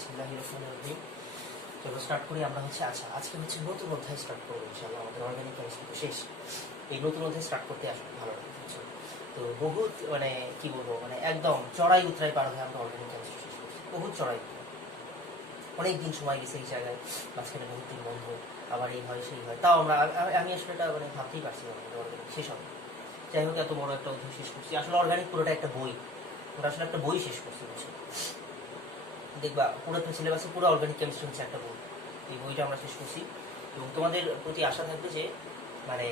বিসমিল্লাহির রহমানির রহিম। চলো স্টার্ট করি আমরা হচ্ছে। আচ্ছা, আজকে হচ্ছে নতুন অধ্যায় স্টার্ট করবো ইনশাআল্লাহ। আমাদের অর্গানিক কেমিস্ট্রি তো শেষ, এই নতুন অধ্যায় স্টার্ট করতে আসলে ভালো লাগে বুঝছো। তো বহুত মানে কি বলবো, মানে একদম চড়াই উতরাই পার হয়ে আমরা অর্গানিক কেমিস্ট্রি শেষ করছি। বহুত চড়াই উতরাই, অনেক দিন সময় গেছে এই জায়গায়, মাঝখানে বহুত দিন বন্ধ, আবার এই হয় সেই হয়, তাও আমরা আমি আসলে এটা মানে ভাবতেই পারছি না অর্গানিক শেষ হবে। যাই হোক, এত বড় একটা অধ্যায় শেষ করছি। আসলে অর্গানিক পুরোটা একটা বই, ওরা আসলে একটা বই শেষ করছি বুঝছো। দেখবা পুরাতন সিলেবাসে পুরো অর্গানিক কেমিস্ট্রি হচ্ছে একটা বই, এই বইটা আমরা শেষ করছি। এবং তোমাদের প্রতি আশা থাকবে যে মানে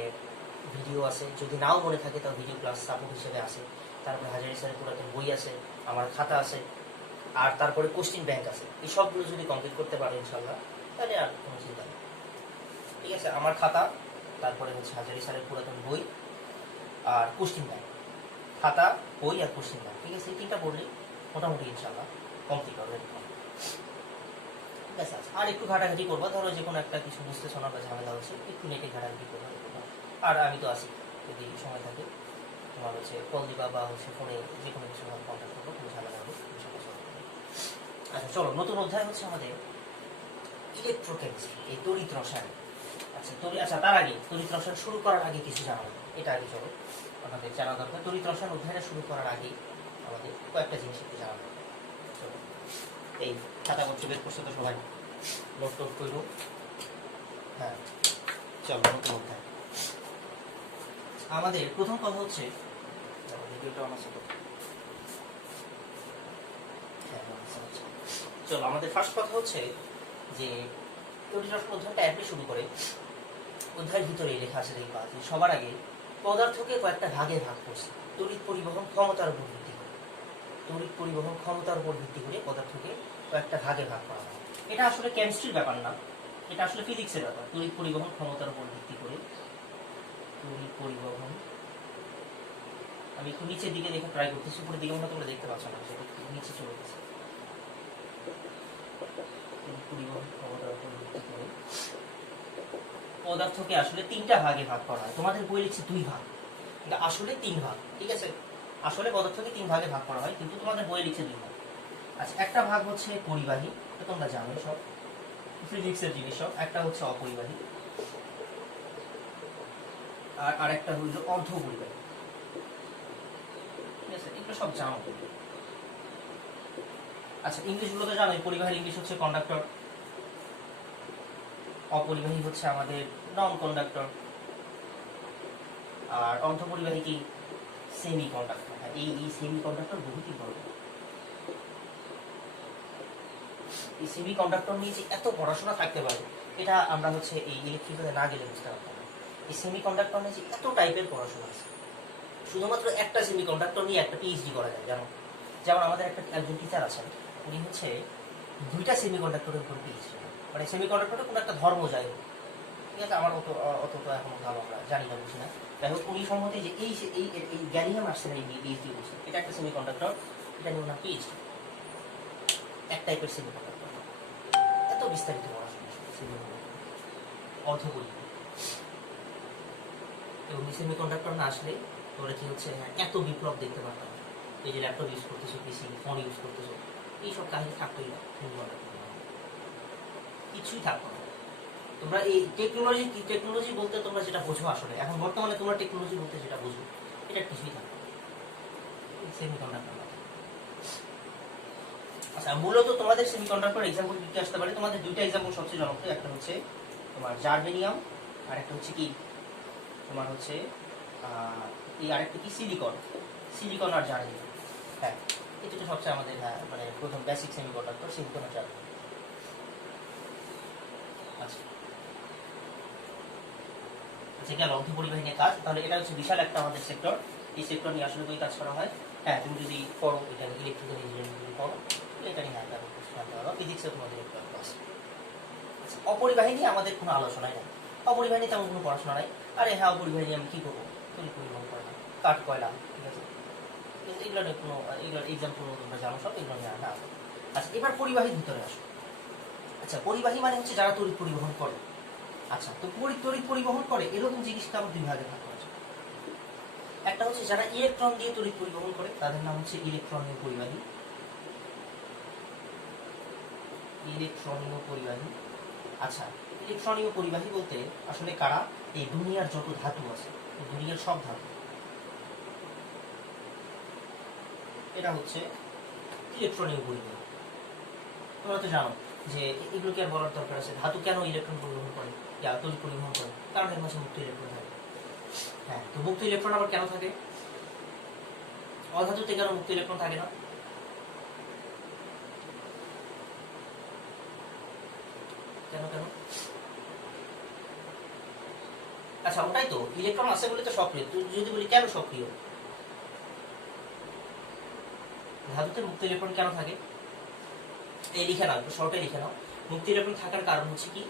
ভিডিও আছে, যদি নাও মনে থাকে তাও ভিডিও ক্লাস সাপোর্ট হিসেবে আছে। তারপরে হাজারি স্যারের পুরাতন বই আছে, আমার খাতা আছে, আর তারপরে কোশ্চিন ব্যাংক আছে। এই সবগুলো যদি কমপ্লিট করতে পারো ইনশাল্লাহ, তাহলে আর কোনো চিন্তা নেই। ঠিক আছে, আমার খাতা, তারপরে হচ্ছে হাজারি স্যারের পুরাতন বই আর কোশ্চিন ব্যাংক। খাতা, বই আর কোশ্চিন ব্যাংক, ঠিক আছে, এই তিনটা পড়লে মোটামুটি ইনশাল্লাহ কমপ্লিট অলরেডি। ঠিক আছে, আর একটু ঘাটাঘাটি করবো, ধরো যে কোনো একটা কিছু বুঝতেছো না বা ঝামেলা হচ্ছে, একটু নেটে ঘাটাঘাটি করবো। আর আমি তো আছি, যদি সময় থাকে তোমার হচ্ছে কল দিবা বা হচ্ছে ফোনে যে কোনো কিছু কন্ট্যাক্ট করবো, কোনো ঝামেলা হবে। আচ্ছা চলো, নতুন অধ্যায় হচ্ছে আমাদের ইলেকট্রোকেমিস্ট্রি, এই তড়িৎ রসায়ন। আচ্ছা তার আগে তড়িৎ রসায়ন শুরু করার আগে কিছু জানাবো, এটা আগে চলো আমাদের জানা দরকার। তড়িৎ রসায়ন অধ্যায়টা শুরু করার আগে আমাদের কয়েকটা জিনিস একটু জানাবো। চলো, এই খাতা পত্র বের করছো তো সবাই, নোট টোট করল। হ্যাঁ চলো, নতুন অধ্যায়। আমাদের প্রথম কথা হচ্ছে, চলো আমাদের ফার্স্ট কথা হচ্ছে যে তড়িৎ রসায়ন অধ্যায়টা অ্যাপে শুরু করে অধ্যায়ের ভিতরে লেখা আছে দেখবা যে সবার আগে পদার্থকে কয়েকটা ভাগে ভাগ করছে তড়িৎ পরিবহন ক্ষমতার উপর ভিত্তি করে। তড়িৎ পরিবহন ক্ষমতার উপর ভিত্তি করে পদার্থকে কয়েকটা ভাগে ভাগ করা হয়। এটা আসলে কেমিস্ট্রির ব্যাপার না, এটা আসলে ফিজিক্সের ব্যাপার। তড়িৎ পরিবহন ক্ষমতার উপর ভিত্তি করে, তড়িৎ পরিবহন, আমি একটু নিচের দিকে দেখে ট্রাই করতেছি, উপরের দিকে মনে তোমরা দেখতে পাচ্ছ না, সেটা নিচে চলে গেছে। তড়িৎ পরিবহন ক্ষমতার উপর ভিত্তি করে পদার্থকে আসলে তিনটা ভাগে ভাগ করা হয়। তোমাদের বই লিখছে দুই ভাগ, কিন্তু আসলে তিন ভাগ। ঠিক আছে, আসলে পদার্থকে তিন ভাগে ভাগ করা হয়, কিন্তু তোমাদের বই লিখছে দুই ভাগ। আচ্ছা, একটা ভাগ হচ্ছে পরিবাহী, এটা তোমরা জানো সব, ফিজিক্সের জিনিস সব। একটা হচ্ছে অপরিবাহী, আর আরেকটা হইল অর্ধপরিবাহী। ঠিক আছে, এগুলো সব জানো। আচ্ছা, ইংলিশগুলো তো জানোই। পরিবাহীর ইংলিশ হচ্ছে কন্ডাক্টর, অপরিবাহী হচ্ছে আমাদের নন কন্ডাক্টর, আর অর্ধপরিবাহী কি সেমি কন্ডাক্টর। এই সেমি কন্ডাক্টর বহুত ইম্পর্টেন্ট। এই সেমি কন্ডাক্টর নিয়ে যে এত পড়াশোনা থাকতে পারে, এটা আমরা হচ্ছে এই ইলেকট্রিক্যালে না গেলে বুঝতে পারতাম না। এই সেমি কন্ডাক্টর নিয়ে যে এত টাইপের পড়াশোনা আছে, শুধুমাত্র একটা সেমি কন্ডাক্টর নিয়ে একটা পিএইচডি করা যায় জানো। যেমন আমাদের একজন টিচার আছেন, উনি হচ্ছে দুইটা সেমি কন্ডাক্টরের উপর পিএইচডি, মানে সেমি কন্ডাক্টরের কোনো একটা ধর্ম যাই হোক। ঠিক আছে, আমার অত তো এখন ভালো আমরা জানি না, বুঝি না। যাই হোক, উনি সম্মতি যে এই এই গ্যালিয়াম আর্সেনাইড নিয়ে পিএইচডি করছে, এটা একটা সেমি কন্ডাক্টর, এটা নিয়ে ওনার পিএইচডি। এক টাইপের সেমি কন্ডাক্টর, এত বিস্তারিত পড়াশোনা সেমি কন্ডাক্টর, অর্ধপরিবাহী। এবং সেমি কন্ডাক্টর না আসলে তোমরা কি হচ্ছে এত বিপ্লব দেখতে পারতাম। এই যে ল্যাপটপ ইউজ করতেছো, পিসি ফোন ইউজ করতেছো, এইসব কাহিনী থাকতোই না সেমি কন্ডাক্টর, কিছুই থাকতো না। তোমরা এই টেকনোলজি বলতে তোমরা যেটা বোঝো, আসলে এখন বর্তমানে তোমরা টেকনোলজি বলতে যেটা বোঝো, এটা কিছুই থাকতো সেমিকন্ডাক্টর। আচ্ছা, মূলত তোমাদের সেমিকন্ডাক্টর এক্সাম্পল কি আসতে পারে? তোমাদের দুইটা এক্সাম্পল সবচেয়ে জনপ্রিয়, একটা হচ্ছে তোমার জার্মেনিয়াম, আর একটা হচ্ছে কি তোমার হচ্ছে এই আরেকটা কি সিলিকন আর জার্মেনিয়াম। হ্যাঁ, এই দুটো সবচেয়ে আমাদের মানে প্রথম বেসিক সেমিকন্ডাক্টর, সিলিকন আর জার্মেনিয়াম। আচ্ছা গেল অর্ধপরিবাহী নিয়ে কাজ। তাহলে এটা হচ্ছে বিশাল একটা আমাদের সেক্টর, এই সেক্টর নিয়ে আসলে বই কাজ করা হয়। হ্যাঁ, তুমি যদি পড়ো এটা ইলেকট্রিক্যাল ইঞ্জিনিয়ারিং যদি পড়ো, এটা নিয়ে হ্যাঁ জানতে পারো, ফিজিক্সে তোমাদের একটু ক্লাস। অপরিবাহী নিয়ে আমাদের কোনো আলোচনাই নেই, অপরিবাহী নিয়ে তেমন কোনো পড়াশোনা নাই। আরে হ্যাঁ, অপরিবাহী নিয়ে আমি কী করবো, তুমি পরিবহন করে না, কাঠ কয়লা, ঠিক আছে, এগুলো নিয়ে কোনো, এগুলোর এক্সাম্পল তোমরা জানো সব, এগুলো নিয়ে না। আচ্ছা, এবার পরিবাহীর ভিতরে আসো। আচ্ছা, পরিবাহী মানে হচ্ছে যারা তড়িৎ পরিবহন করে। আচ্ছা, তো তড়িৎ পরিবহন করে এরকম জিনিসটা আমরা দুই ভাগে ভাগ করা যায়। একটা হচ্ছে যারা ইলেকট্রন দিয়ে তড়িৎ পরিবহন করে, তাদের নাম হচ্ছে ইলেকট্রনীয় পরিবাহী। ইলেকট্রনীয় পরিবাহী। আচ্ছা, ইলেকট্রনীয় পরিবাহী বলতে আসলে কারা? এই দুনিয়ার যত ধাতু আছে, দুনিয়ার সব ধাতু, এটা হচ্ছে ইলেকট্রনীয় পরিবাহী। তোমরা তো জানো যে এগুলোকে আর বলার দরকার আছে, ধাতু কেন ইলেকট্রন পরিবহন করে, তড়িৎ পরিবহন করে, কারণ এর মাঝে মুক্ত ইলেকট্রন থাকে। হ্যাঁ, তো মুক্ত ইলেকট্রন আবার কেন থাকে? অধাতুতে কেন মুক্ত ইলেকট্রন থাকে না? কেন কেন? আচ্ছা, ওটাই তো, ইলেকট্রন আছে বলে তো সক্রিয়। তুই যদি বলি কেন সক্রিয়, ধাতুতে মুক্ত ইলেকট্রন কেন থাকে? এই লিখে নাও, একটু শর্টে লিখে নাও। মুক্ত ইলেকট্রন থাকার কারণ হচ্ছে কি,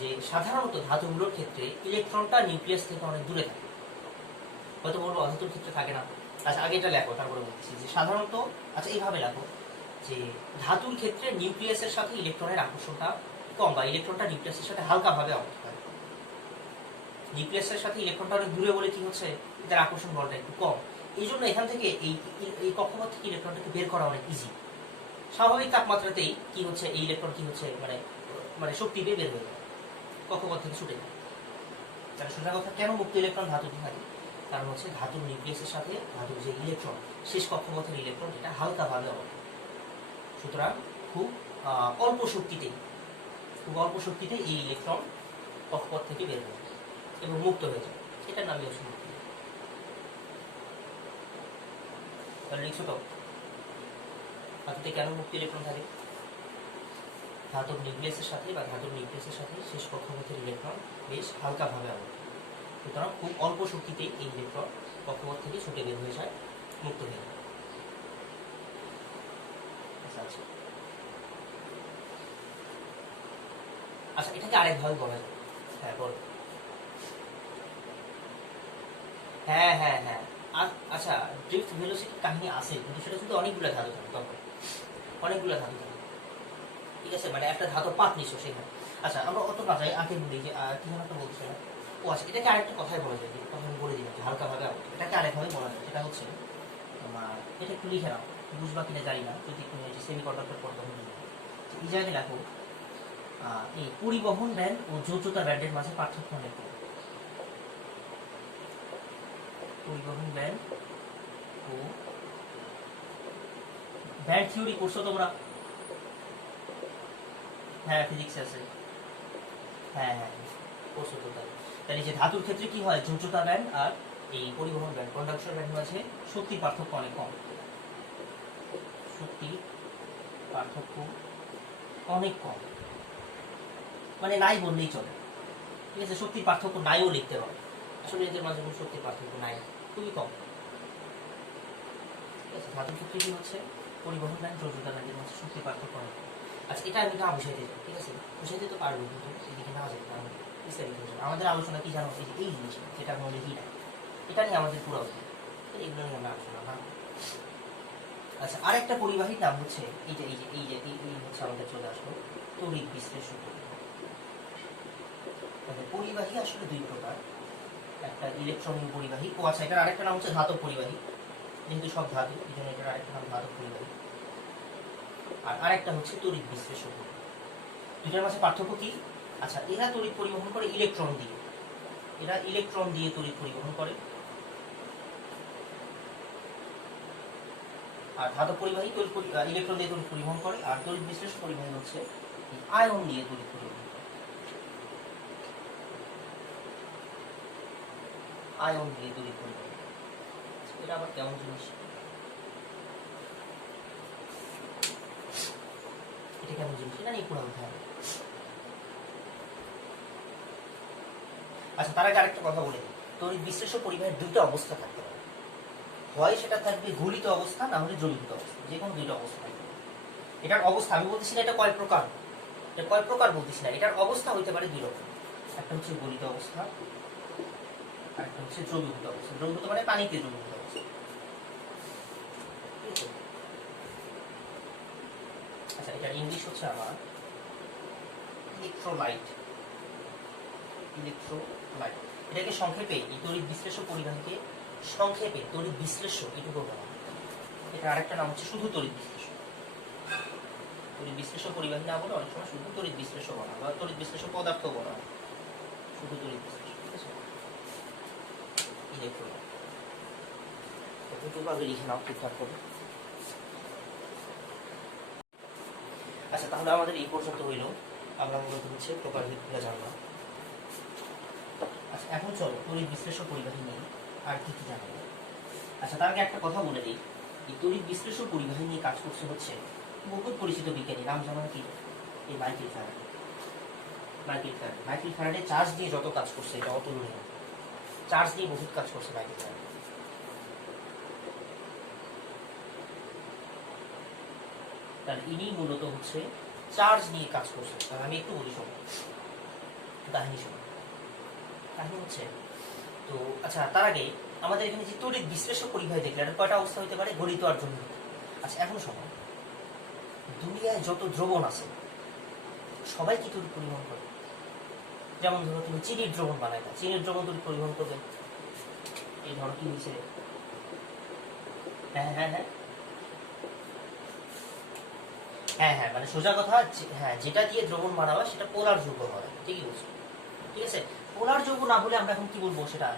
যে সাধারণত ধাতুগুলোর ক্ষেত্রে ইলেকট্রনটা নিউক্লিয়াস থেকে অনেক দূরে থাকে, হয়তো বলবো অধাতুর ক্ষেত্রে থাকে না। আচ্ছা, আগে এটা লেখো, তারপরে বলছি যে সাধারণত, আচ্ছা এইভাবে লেখো যে ধাতুর ক্ষেত্রে নিউক্লিয়াসের সাথে ইলেকট্রনের আকর্ষণটা কম, বা ইলেকট্রনটা নিউক্লিয়াসের সাথে হালকাভাবে আবদ্ধ হয়। নিউক্লিয়াসের সাথে ইলেকট্রনটা অনেক দূরে বলে কি হচ্ছে, এটার আকর্ষণ বলটা একটু কম। এই জন্য এখান থেকে এই কক্ষপথ থেকে ইলেকট্রনটাকে বের করা অনেক ইজি। স্বাভাবিক তাপমাত্রাতেই কি হচ্ছে, এই ইলেকট্রন কি হচ্ছে, মানে মানে শক্তি পেয়ে বের হয়ে যায়, কক্ষপথ থেকে ছুটে যায়। তাহলে সোজা কথা, কেন মুক্ত ইলেকট্রন ধাতুতে থাকে? কারণ হচ্ছে ধাতুর নিউক্লিয়াসের সাথে ধাতুর যে ইলেকট্রন, শেষ কক্ষপথের ইলেকট্রন, এটা হালকাভাবে আবদ্ধ। সুতরাং খুব অল্প শক্তিতে এই ইলেকট্রন কক্ষপথ থেকে বের হয়ে যায় এবং মুক্ত হয়ে যায়, এটার নামই হচ্ছে মুক্তি। তাহলে লিখছো তো, ধাতুতে কেন মুক্ত ইলেকট্রন থাকে? ধাতুর নিউক্লিয়াসের সাথে শেষ কক্ষপথের ইলেকট্রন বেশ হালকাভাবে আবদ্ধ। সুতরাং খুব অল্প শক্তিতে এই ইলেকট্রন কক্ষপথ থেকে ছুটে বের হয়ে যায়, মুক্ত হয়ে যায়। আচ্ছা, এটাকে আরেকভাবে বলা যায়। হ্যাঁ বল। হ্যাঁ হ্যাঁ হ্যাঁ, আচ্ছা, ড্রিফট ভেলোসিটি কাহিনী আছে, কিন্তু সেটা শুধু অনেকগুলো ধাতু থাকে, তখন অনেকগুলো ধাতু থাকে, ঠিক আছে, মানে একটা ধাতু পাত নিচ্ছ সেখানে। আচ্ছা, আমরা অত না যাই, আগে বলি যে কি যেন একটা বলছিল। ও আচ্ছা, এটাকে আরেকটা কথাই বলা যায়, কথা আমি বলে দিলাম হালকাভাবে, এটাকে আরেকভাবে বলা যায়। এটা হচ্ছে তোমার, এটা একটু লিখে নাও, বুঝবা কিনা জানি না, যদি তুমি সেমি কন্ডাক্টর পড়তে হবে। এই জায়গায় লেখো, এই পরিবহন ব্যান্ড ও যোজ্যতা ব্যান্ডের মাঝে পার্থক্য অনেক। পরিবহন ব্যান্ড ও ব্যান্ড থিওরি করছো তোমরা? হ্যাঁ, ফিজিক্স আছে। হ্যাঁ হ্যাঁ, করছো তো। তাহলে যে ধাতুর ক্ষেত্রে কি হয়, যোজ্যতা ব্যান্ড আর এই পরিবহন ব্যান্ড, কন্ডাকশন ব্যান্ড মাঝে শক্তির পার্থক্য অনেক কম। শক্তির পার্থক্য অনেক কম, মানে নাই বললেই চলে, ঠিক আছে। শক্তির পার্থক্য নাইও লিখতে পারো, আসলে এদের মাঝে কোনো শক্তির পার্থক্য নাই, খুবই কম, ঠিক আছে। ধাতুর ক্ষেত্রে কি হচ্ছে, পরিবহন ব্যান্ড যোজ্যতা ব্যান্ডের মাঝে শক্তির পার্থক্য অনেক কম। আচ্ছা, এটা আমি না বুঝাইতে চাই, ঠিক আছে, বুঝাইতে তো পারবো, কিন্তু এদিকে না যেতে পারবো, আমাদের আলোচনা কি জানো, এই জিনিসটা যেটা আমরা লিখি না, এটা নিয়ে আমাদের পুরো এগুলো নিয়ে আমরা আলোচনা না। আচ্ছা, আরেকটা পরিবাহীর নাম হচ্ছে এই হচ্ছে আমাদের চলে আসলো তড়িৎ বিশ্লেষণ। পরিবাহী আসলে দুই প্রকার, একটা ইলেকট্রনীয় পরিবাহী, ও আচ্ছা, এটার আরেকটা নাম হচ্ছে ধাতব পরিবাহী, যেহেতু সব ধাতু, এই জন্য এটার আরেকটা নাম ধাতব পরিবাহী। আর আরেকটা হচ্ছে তড়িৎ বিশ্লেষণ। দুইটার মাঝে পার্থক্য কি? আচ্ছা, এরা তড়িৎ পরিবহন করে ইলেকট্রন দিয়ে, তড়িৎ পরিবহন করে। আর ধাতব পরিবাহী ইলেকট্রন দিয়ে তড়িৎ পরিবহন করে, আর তড়িৎ বিশ্লেষণ পরিবাহী হচ্ছে আয়ন দিয়ে তড়িৎ পরিবহন করে। আয়ন দিয়ে তড়িৎ পরিবহন, এটা আবার কেমন জিনিস, এটা কেমন জিনিস, এটা নিয়ে পুরো হবে। আচ্ছা, তার আগে আরেকটা কথা বলে দিই, তড়িৎ বিশ্লেষণ পরিবাহের দুইটা অবস্থা থাকতে পারে, হয় সেটা থাকবে গলিত অবস্থা, না হলে দ্রবীভূত অবস্থা, যে কোনো দুইটা অবস্থা থাকবে। এটার অবস্থা আমি বলতেছি না এটা কয় প্রকার বলতেছি না, এটার অবস্থা হইতে পারে দুই রকম, একটা হচ্ছে গলিত অবস্থা, আর একটা হচ্ছে দ্রবীভূত অবস্থা। দ্রবীভূত মানে পানিতে দ্রবীভূত অবস্থা। আচ্ছা, এটার ইংলিশ হচ্ছে আমার ইলেকট্রোলাইট। এটাকে সংক্ষেপে, এই তড়িৎ বিশ্লেষণ পরিবাহীকে সংক্ষেপে তড়িৎ বিশ্লেষ্য এটুকু বলা হয়। এটা আরেকটা নাম হচ্ছে শুধু তড়িৎ বিশ্লেষণ। তড়িৎ বিশ্লেষ্য পরিবাহী না বলে অনেক সময় শুধু তড়িৎ বিশ্লেষ্য বলা হয় বা তড়িৎ বিশ্লেষ্য পদার্থ বলা হয়, শুধু তড়িৎ বিশ্লেষ্য। ঠিক আছে, ইলেকট্রন এতটুকু আগে লিখে নাও ঠিকঠাক করে। আচ্ছা, তাহলে আমাদের এই পর্যন্ত হইল, আমরা মূলত হচ্ছে প্রকারভেদগুলো জানলাম। আচ্ছা, এখন চলো তড়িৎ বিশ্লেষ্য পরিবাহী নিয়ে আর কি কি জানা যায়। আচ্ছা, তার আগে একটা কথা বলে দিই, এই তড়িৎ বিশ্লেষ্য পরিবাহী নিয়ে কাজ করছে হচ্ছে বহু পরিচিত বিজ্ঞানী, নাম জানো কি? এই Michael Faraday. Michael Faraday charge দিয়ে যত কাজ করছে এটা অতুলনীয়, চার্জ দিয়ে বহুত কাজ করছে মাইকেল ফ্যারাডে। তার ইনি মূলত হচ্ছে চার্জ নিয়ে কাজ করছে। তাহলে আমি একটু বলি, শোনো কাহিনী, শোনো কাহিনী হচ্ছে তো। আচ্ছা, তার আগে আমাদের এখানে যে তড়িৎ বিশ্লেষ্য পরিবাহী দেখলে এটা কয়টা অবস্থা হতে পারে? গলিত আর দ্রবীভূত। আচ্ছা, এখন শোনো, দুনিয়ায় যত দ্রবণ আছে সবাই কি তড়িৎ পরিবহন করে? যেমন ধরো তুমি চিনির দ্রবণ বানাইবা, চিনির দ্রবণ তড়িৎ পরিবহন করবে। এই ধরো কি হয়েছে, হ্যাঁ হ্যাঁ হ্যাঁ হ্যাঁ হ্যাঁ মানে সোজা কথা, হ্যাঁ যেটা দিয়ে দ্রবণ বানাবা সেটা পোলার যৌগ হয়। ঠিকই বলছো, ঠিক আছে। পোলার যৌগ না হলে আমরা এখন কি বলবো সেটা,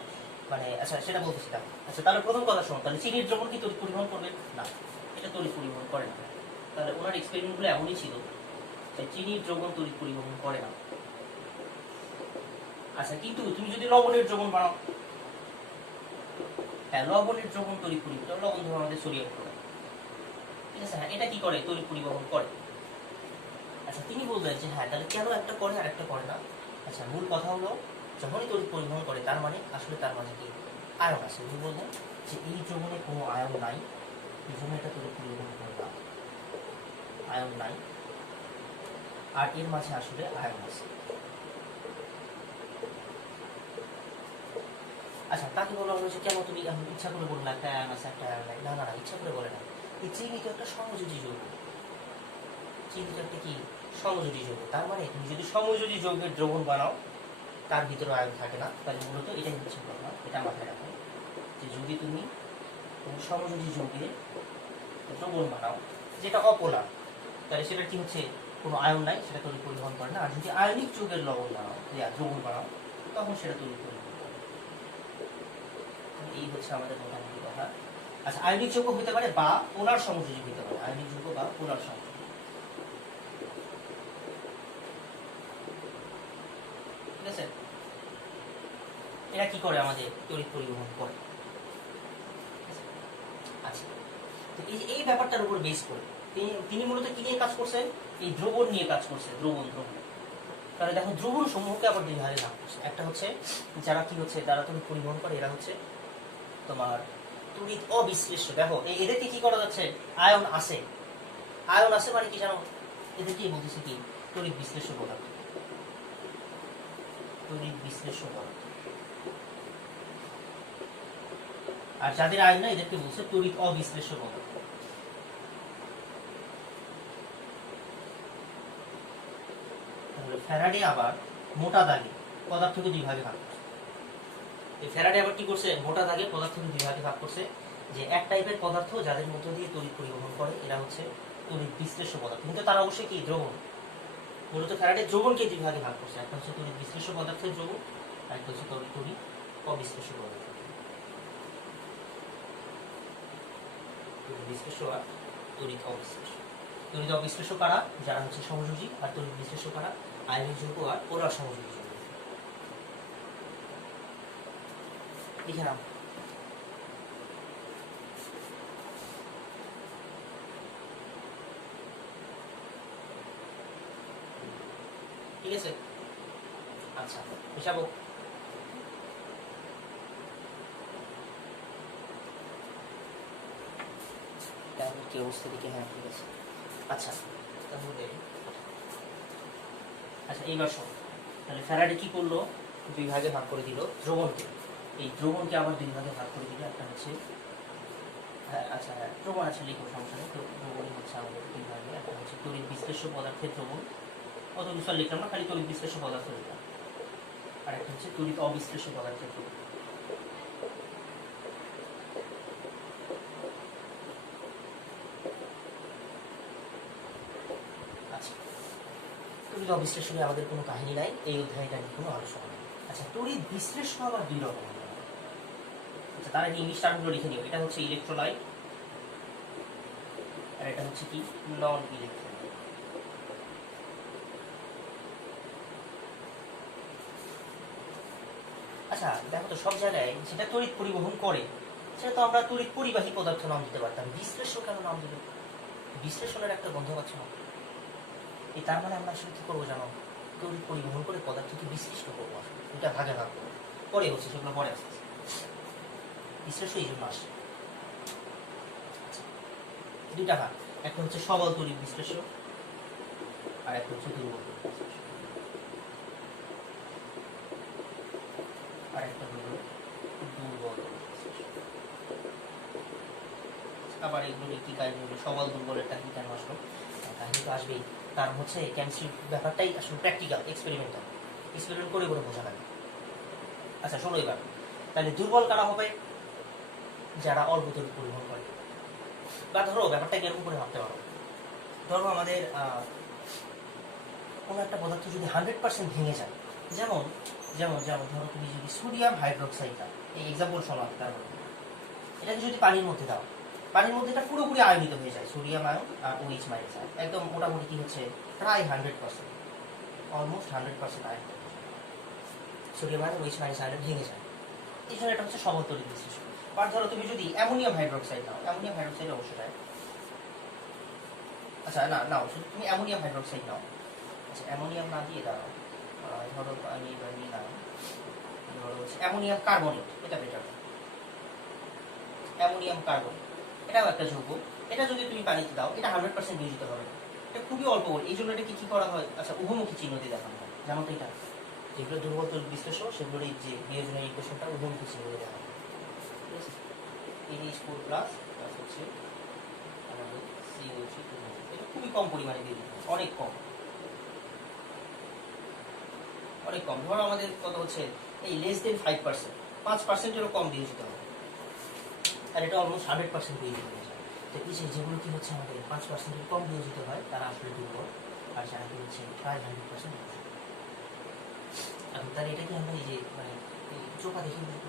মানে আচ্ছা সেটা বলতেছি না। আচ্ছা, তাহলে প্রথম কথা শোনো, তাহলে চিনির দ্রবণ কি তড়িৎ পরিবহন করবে? না, এটা তড়িৎ পরিবহন করে না। তাহলে ওনার এক্সপেরিমেন্টগুলো এমনই ছিল যে চিনির দ্রবণ তড়িৎ পরিবহন করে না। আচ্ছা, কিন্তু তুমি যদি লবণের দ্রবণ বানাও, হ্যাঁ লবণের দ্রবণ তড়িৎ পরিবহন, লবণ ধরো আমাদের সোডিয়াম ক্লোরাইড, ঠিক আছে, হ্যাঁ এটা কি করে? তড়িৎ পরিবহন করে। আচ্ছা, তিনি বলবেন যে হ্যাঁ তাহলে কেন একটা করে আর একটা করে না? আচ্ছা, মূল কথা হলো যখনই তড়িৎ পরিবহন করে তার মানে আসলে তার মাঝে কি আয়ন আছে। উনি বলবেন যে এই দ্রবণে কোনো আয়ন নাই, এই জন্য এটা তড়িৎ পরিবহন করে না, আয়ন নাই, আর এর মাঝে আসলে আয়ন আছে। আচ্ছা, তাকে বলা হলো যে কেন তুমি এখন ইচ্ছা করে বললে একটা আয়ন আছে একটা আয়ন নাই? না না না, ইচ্ছা করে বলে না, এই চিনি তো একটা সমযোজী যৌগ, চিনি তো একটা কি সমযোজী যৌগ। তার মানে তুমি যদি সমযোজী যৌগের দ্রবণ বানাও তার ভিতরে আয়ন থাকে না, তাহলে মূলত এটাই হচ্ছে ঘটনা। এটা মাথায় রাখো যে যদি তুমি কোনো সমযোজী যৌগের দ্রবণ বানাও যেটা অপোলার, তাহলে সেটা কি হচ্ছে কোনো আয়ন নাই, সেটা তড়িৎ পরিবহন করে না। আর যদি আয়নিক যৌগের লবণ বানাও, দ্রবণ বানাও, তখন সেটা তড়িৎ পরিবহন করে। এই হচ্ছে আমাদের মোটামুটি কথা। আচ্ছা, আয়নিক যৌগ হতে পারে বা পোলার সমযোজী হতে পারে, আয়নিক যৌগ বা পোলার সমযোজী। ঠিক আছে, এরা কি করে? আমাদের তড়িৎ পরিবহন করে। আচ্ছা, তো এই ব্যাপারটার উপর বেস করে তিনি মূলত কি নিয়ে কাজ করছেন? এই দ্রবণ নিয়ে কাজ করছে, দ্রবণ। তাহলে দেখো দ্রবণ সমূহকে আবার দুই ভাগে ভাগ করছে। একটা হচ্ছে যারা কি হচ্ছে, যারা তড়িৎ পরিবহন করে, এরা হচ্ছে তোমার তড়িৎ অবিশ্লেষ্য। দেখো এদেরকে কি করা যাচ্ছে? আয়ন আছে, আয়ন আছে মানে কি জানো? এদেরকে বলতেছে কি তড়িৎ বিশ্লেষ্য পদার্থ, তড়িৎ বিশ্লেষ্য পদার্থ। আর যাদের আয়ন না এদেরকে বলছে তড়িৎ অবিশ্লেষ্য পদার্থ। তাহলে ফ্যারাডে আবার মোটা দাগে পদার্থকে দুই ভাগে ভাগ করছে। এই ফ্যারাডে আবার কি করছে? মোটা দাগে পদার্থকে দুই ভাগে ভাগ করছে, যে এক টাইপের পদার্থ যাদের মধ্য দিয়ে তড়িৎ পরিবহন করে এরা হচ্ছে তড়িৎ বিশ্লেষ্য পদার্থ, কিন্তু তারা অবশ্যই কি দ্রবণ। মূলত ফ্যারাডে দ্রবণকে দুই ভাগে ভাগ করছে, একটা হচ্ছে তড়িৎ বিশ্লেষ্য পদার্থের দ্রবণ, আর একটা হচ্ছে তড়িৎ অবিশ্লেষ্য পদার্থ। বিশ্লেষ্য আর তড়িৎ অবিশ্লেষ্য। তড়িৎ অবিশ্লেষ্য কারা? যারা হচ্ছে সমযোজী, আর তড়িৎ বিশ্লেষ্য কারা? আয়নিক যৌগ আর পোলার সমযোজী যৌগ। লিখে নাও। ঠিক আছে, আচ্ছা হিসাবো। কি অবস্থা দিকে? হ্যাঁ ঠিক আছে। আচ্ছা তাহলে আচ্ছা এইবার শোনো, তাহলে ফ্যারাডে কি করলো? দুই ভাগে ভাগ করে দিল দ্রবণকে। এই দ্রবণকে আবার দুই ভাগে ভাগ করে দিল, একটা হচ্ছে হ্যাঁ আচ্ছা হ্যাঁ দ্রবণ আছে, লিখো সমস্যা নেই। তো দ্রবণই হচ্ছে আমাদের দুই ভাগে, একটা হচ্ছে তড়িৎ বিশ্লেষ্য পদার্থের দ্রবণ, অত কিছু লিখলাম না, খালি তড়িৎ বিশ্লেষ্য পদার্থ লিখলাম, আর একটা হচ্ছে তড়িৎ অবিশ্লেষ্য পদার্থের দ্রবণ। আচ্ছা, তড়িৎ বিশ্লেষণে আমাদের কোনো কাহিনী নাই, এই অধ্যায়টা নিয়ে কোনো আলোচনা নেই। আচ্ছা, তড়িৎ বিশ্লেষণ আবার দুই রকম। আচ্ছা, তার ইংলিশ টার্মগুলো লিখে নিও। এটা হচ্ছে ইলেকট্রোলাইট আর এটা হচ্ছে কি নন ইলেকট্রোলাইট। আচ্ছা দেখো তো, সব জায়গায় যেটা তড়িৎ পরিবহন করে সেটা তো আমরা তড়িৎ পরিবাহী পদার্থ নাম দিতে পারতাম, বিশ্লেষণ কেন নাম দিল? বিশ্লেষণের একটা গন্ধ পাচ্ছ না? এই তার মানে আমরা আসলে কি করবো জানো, তড়িৎ পরিবহন করে পদার্থকে বিশ্লিষ্ট করবো, আসলে দুটা ভাগে ভাগ করবো। পরে হচ্ছে সেগুলো পরে আসছে, বিশ্লেষণ এই জন্য আসে। দুইটা ভাগ, একটা হচ্ছে সবল তড়িৎ বিশ্লেষণ আর একটা হচ্ছে দুর্বল তড়িৎ বিশ্লেষণ, আর একটা হলো দুর্বল তড়িৎ বিশ্লেষণ। আবার এগুলো কি কাহিনী হলো, সবল দুর্বলেরটা কি কেন আসলো, কাহিনী তো আসবেই। কারণ হচ্ছে কেমিস্ট্রির ব্যাপারটাই আসলে প্র্যাকটিক্যাল, এক্সপেরিমেন্টাল, এক্সপেরিমেন্ট করে করে বোঝা লাগে। আচ্ছা শোনো এবার, তাহলে দুর্বল কারা হবে? যারা অল্প তড়িৎ পরিবহন করে। বা ধরো ব্যাপারটা এরকম করে ভাবতে পারো, ধরো আমাদের কোনো একটা পদার্থ যদি 100% ভেঙে যায়, যেমন যেমন যেমন ধরো তুমি যদি সোডিয়াম হাইড্রোক্সাইডটা, এই এক্সাম্পল শোনো, তারপর এটাকে যদি পানির মধ্যে দাও, পানির মধ্যে এটা পুরোপুরি আয়নিত হয়ে যায়, সোডিয়াম আয়ন আর OH মাইনাস আয়ন, একদম মোটামুটি কি হচ্ছে প্রায় 100%, almost 100% ion, sodium ion OH minus ion ভেঙে যায়। এই জন্য এটা হচ্ছে সবল তড়িৎ বিশ্লেষণ। আর ধরো তুমি যদি অ্যামোনিয়াম হাইড্রোক্সাইড নাও, অ্যামোনিয়াম হাইড্রোক্সাইড অবশ্যই, আচ্ছা না নাও, শুধু তুমি অ্যামোনিয়াম হাইড্রোক্সাইড নাও। আচ্ছা অ্যামোনিয়াম না দিয়ে দাও, ধরো আমি এবার নিয়ে নাও, ধরো হচ্ছে অ্যামোনিয়াম কার্বনেট, এটা বেটার, অ্যামোনিয়াম কার্বনেট, এটাও একটা যৌগ। এটা যদি তুমি পানিতে দাও, এটা 100% নিয়োজিত হবে, এটা খুবই অল্প, এই জন্য এটাকে কি করা হয়, আচ্ছা উভমুখী চিহ্ন দিয়ে দেখানো হয়, যেমন এটা যেগুলো দুর্বল তড়িৎ বিশ্লেষণ সেগুলোর এই যে বিয়োজনের ইকুয়েশনটা উভমুখী চিহ্ন দিয়ে দেখানো হয়, ঠিক আছে। NH4 প্লাস প্লাস হচ্ছে আমাদের CO3, এটা খুবই কম পরিমাণে দিয়ে দিতে হয়, অনেক কম, অনেক কম। ধরো আমাদের কত হচ্ছে, এই লেস দেন 5%, 5%-এরও কম দিয়ে দিতে হবে, আর এটা অলমোস্ট 100% দিয়ে দিতে হবে। তো এই যে যেগুলো কি হচ্ছে আমাদের 5%-এর কম নিয়োজিত হয় তারা আসলে দুর্বল, আর যারা কি হচ্ছে প্রায় 100% নিয়োজিত। এখন তাহলে এটা কি আমরা এই যে মানে চোপা দেখে বুঝবো?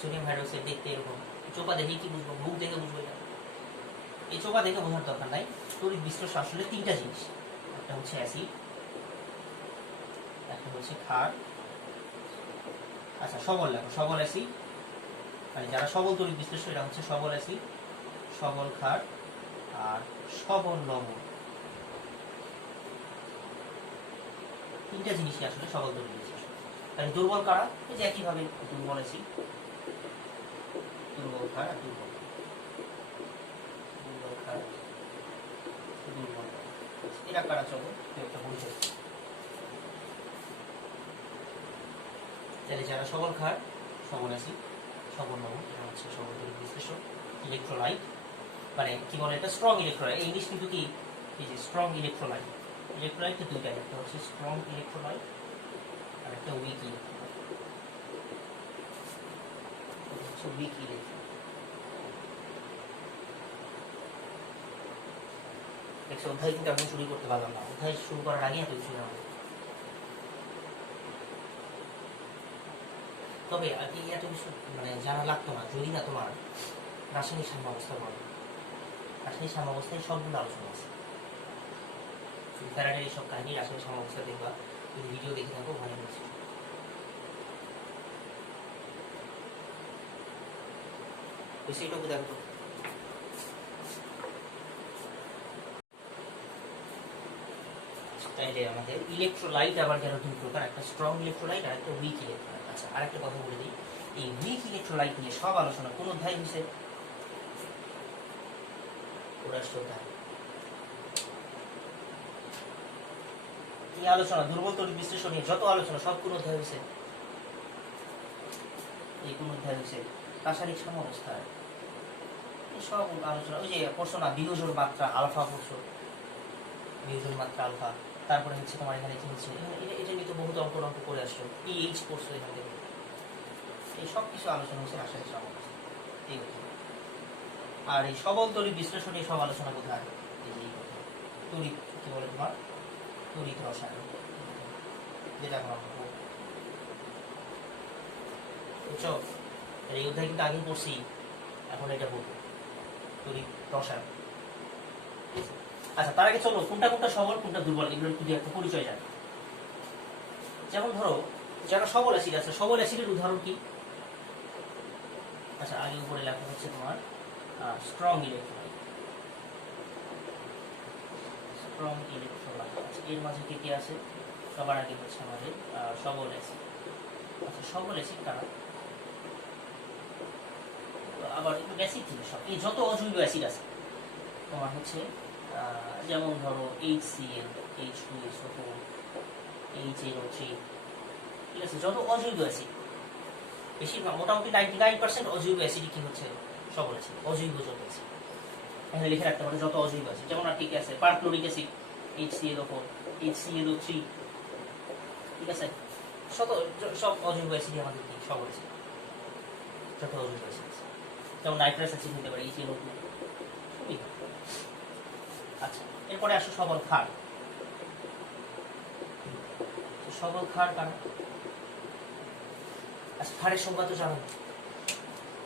সোডিয়াম হাইড্রোক্সাইড দেখতে এরকম, চোপা দেখে কি বুঝবো? মুখ দেখে বুঝবো? এটা এই চোপা দেখে বোঝার দরকার নাই। তড়িৎ বিশ্লেষণ আসলে তিনটা জিনিস, একটা হচ্ছে অ্যাসিড, একটা হচ্ছে ক্ষার, আচ্ছা সবল লেখো, সবল অ্যাসিড, মানে যারা সবল তড়িৎ বিশ্লেষণ এটা হচ্ছে সবল অ্যাসিড, সবল ক্ষার আর সবল লবণ, তিনটা জিনিসই আসলে সবল তড়িৎ বিশ্লেষণ। তাহলে দুর্বল কারা? এই যে একইভাবে দুর্বল অ্যাসিড, দুর্বল ক্ষার আর দুর্বল ক্ষার, দুর্বল, এরা কারা? চলো একটা পরিচয়। তাহলে যারা সবল ক্ষার, সবল অ্যাসিড, সবল লবণ, এটা হচ্ছে সবল তড়িৎ বিশ্লেষণ। ইলেকট্রোলাইট মানে কি বলে, এটা স্ট্রং ইলেকট্রোলাইট, ইংলিশ কিন্তু কি এই যে স্ট্রং ইলেকট্রোলাইট, ইলেকট্রোলাইট তো দুইটা, একটা হচ্ছে স্ট্রং ইলেকট্রোলাইট আর একটা উইক ইলেকট্রোলাইট, হচ্ছে উইক ইলেকট্রোলাইট। দেখছো অধ্যায় কিন্তু এখন শুরু করতে পারলাম না, অধ্যায় শুরু করার আগে এত কিছু জানা, তবে আর কি এত কিছু মানে জানা লাগতো না যদি না তোমার রাসায়নিক সাম্যাবস্থা বলো। রাসায়নিক সাম্যাবস্থায় সবগুলো আলোচনা আছে, ফ্যারাডের এইসব কাহিনী রাসায়নিক সাম্যাবস্থা দেখবা, যদি ভিডিও দেখে থাকো ওখানে বলছি। সেইটুকু দেখো। তাইলে আমাদের ইলেকট্রোলাইট আবার গেল দুই প্রকার, একটা স্ট্রং ইলেকট্রোলাইট আর একটা উইক ইলেকট্রোলাইট। আচ্ছা আর একটা কথা বলে দিই, এই উইক ইলেকট্রোলাইট নিয়ে সব আলোচনা কোন অধ্যায় হয়েছে? এই আলোচনা দুর্বল তড়িৎ বিশ্লেষণ নিয়ে যত আলোচনা সব কোন অধ্যায় হয়েছে? এই কোন অধ্যায় হয়েছে? রাসায়নিক সাম্যাবস্থা, এই সব আলোচনা। ওই যে পড়ছো না বিয়োজন মাত্রা আলফা, পড়ছো বিয়োজন মাত্রা আলফা, তারপরে হচ্ছে তোমার এখানে কি হচ্ছে, এটা নিয়ে তো বহুত অঙ্ক করে আসছো, পিএইচ পড়ছো এখান থেকে, এই সব কিছু আলোচনা হচ্ছে রাসায়নিক সাম্যাবস্থা, এই কথা। আর এই সবল তড়িৎ বিশ্লেষণ এই সব আলোচনা কোথায়? এই কথা তড়িৎ কি বলে তোমার তড়িৎ রসায়ন, যেটা এখন আমরা পড়ব। বুঝছো? এই অধ্যায় কিন্তু আগেই পড়ছি, এখন এটা বলবো তড়িৎ রসায়ন। আচ্ছা, তার আগে চলো কোনটা কোনটা সবল কোনটা দুর্বল এগুলো একটু একটা পরিচয় জানি। যেমন ধরো যারা সবল অ্যাসিড আছে, সবল অ্যাসিডের উদাহরণ কি? আচ্ছা, আগে উপরে লেখা হচ্ছে তোমার স্ট্রং ইলেকট্রোলাইট। স্ট্রং ইলেকট্রোলাইট, আচ্ছা এর মাঝে কি কি আছে? সবার আগে হচ্ছে আমাদের সবল অ্যাসিড। আচ্ছা, সবল অ্যাসিড কারা? আবার একটু বেসিক জিনিস সব, এই যত অজৈব অ্যাসিড আছে তোমার হচ্ছে যেমন ধরো HCl, H2SO4, HNO3, ঠিক আছে, যত অজৈব অ্যাসিড বেশিরভাগ মোটামুটি 99% অজৈব অ্যাসিডই কি হচ্ছে সবল অ্যাসিড, অজৈব যত অ্যাসিড এখানে লিখে রাখতে পারো, যত অজৈব অ্যাসিড। যেমন আর ঠিক আছে পারক্লোরিক অ্যাসিড, HClO4, HClO3, ঠিক আছে, সব অজৈব অ্যাসিডই আমাদের কি সবল অ্যাসিড, যত অজৈব অ্যাসিড আছে। যেমন নাইট্রাস অ্যাসিড হতে পারে, HNO2, সবই। আচ্ছা, এরপরে আসো সবল ক্ষার। সবল ক্ষার কারা? আচ্ছা, ক্ষারের সংজ্ঞা তো জানো,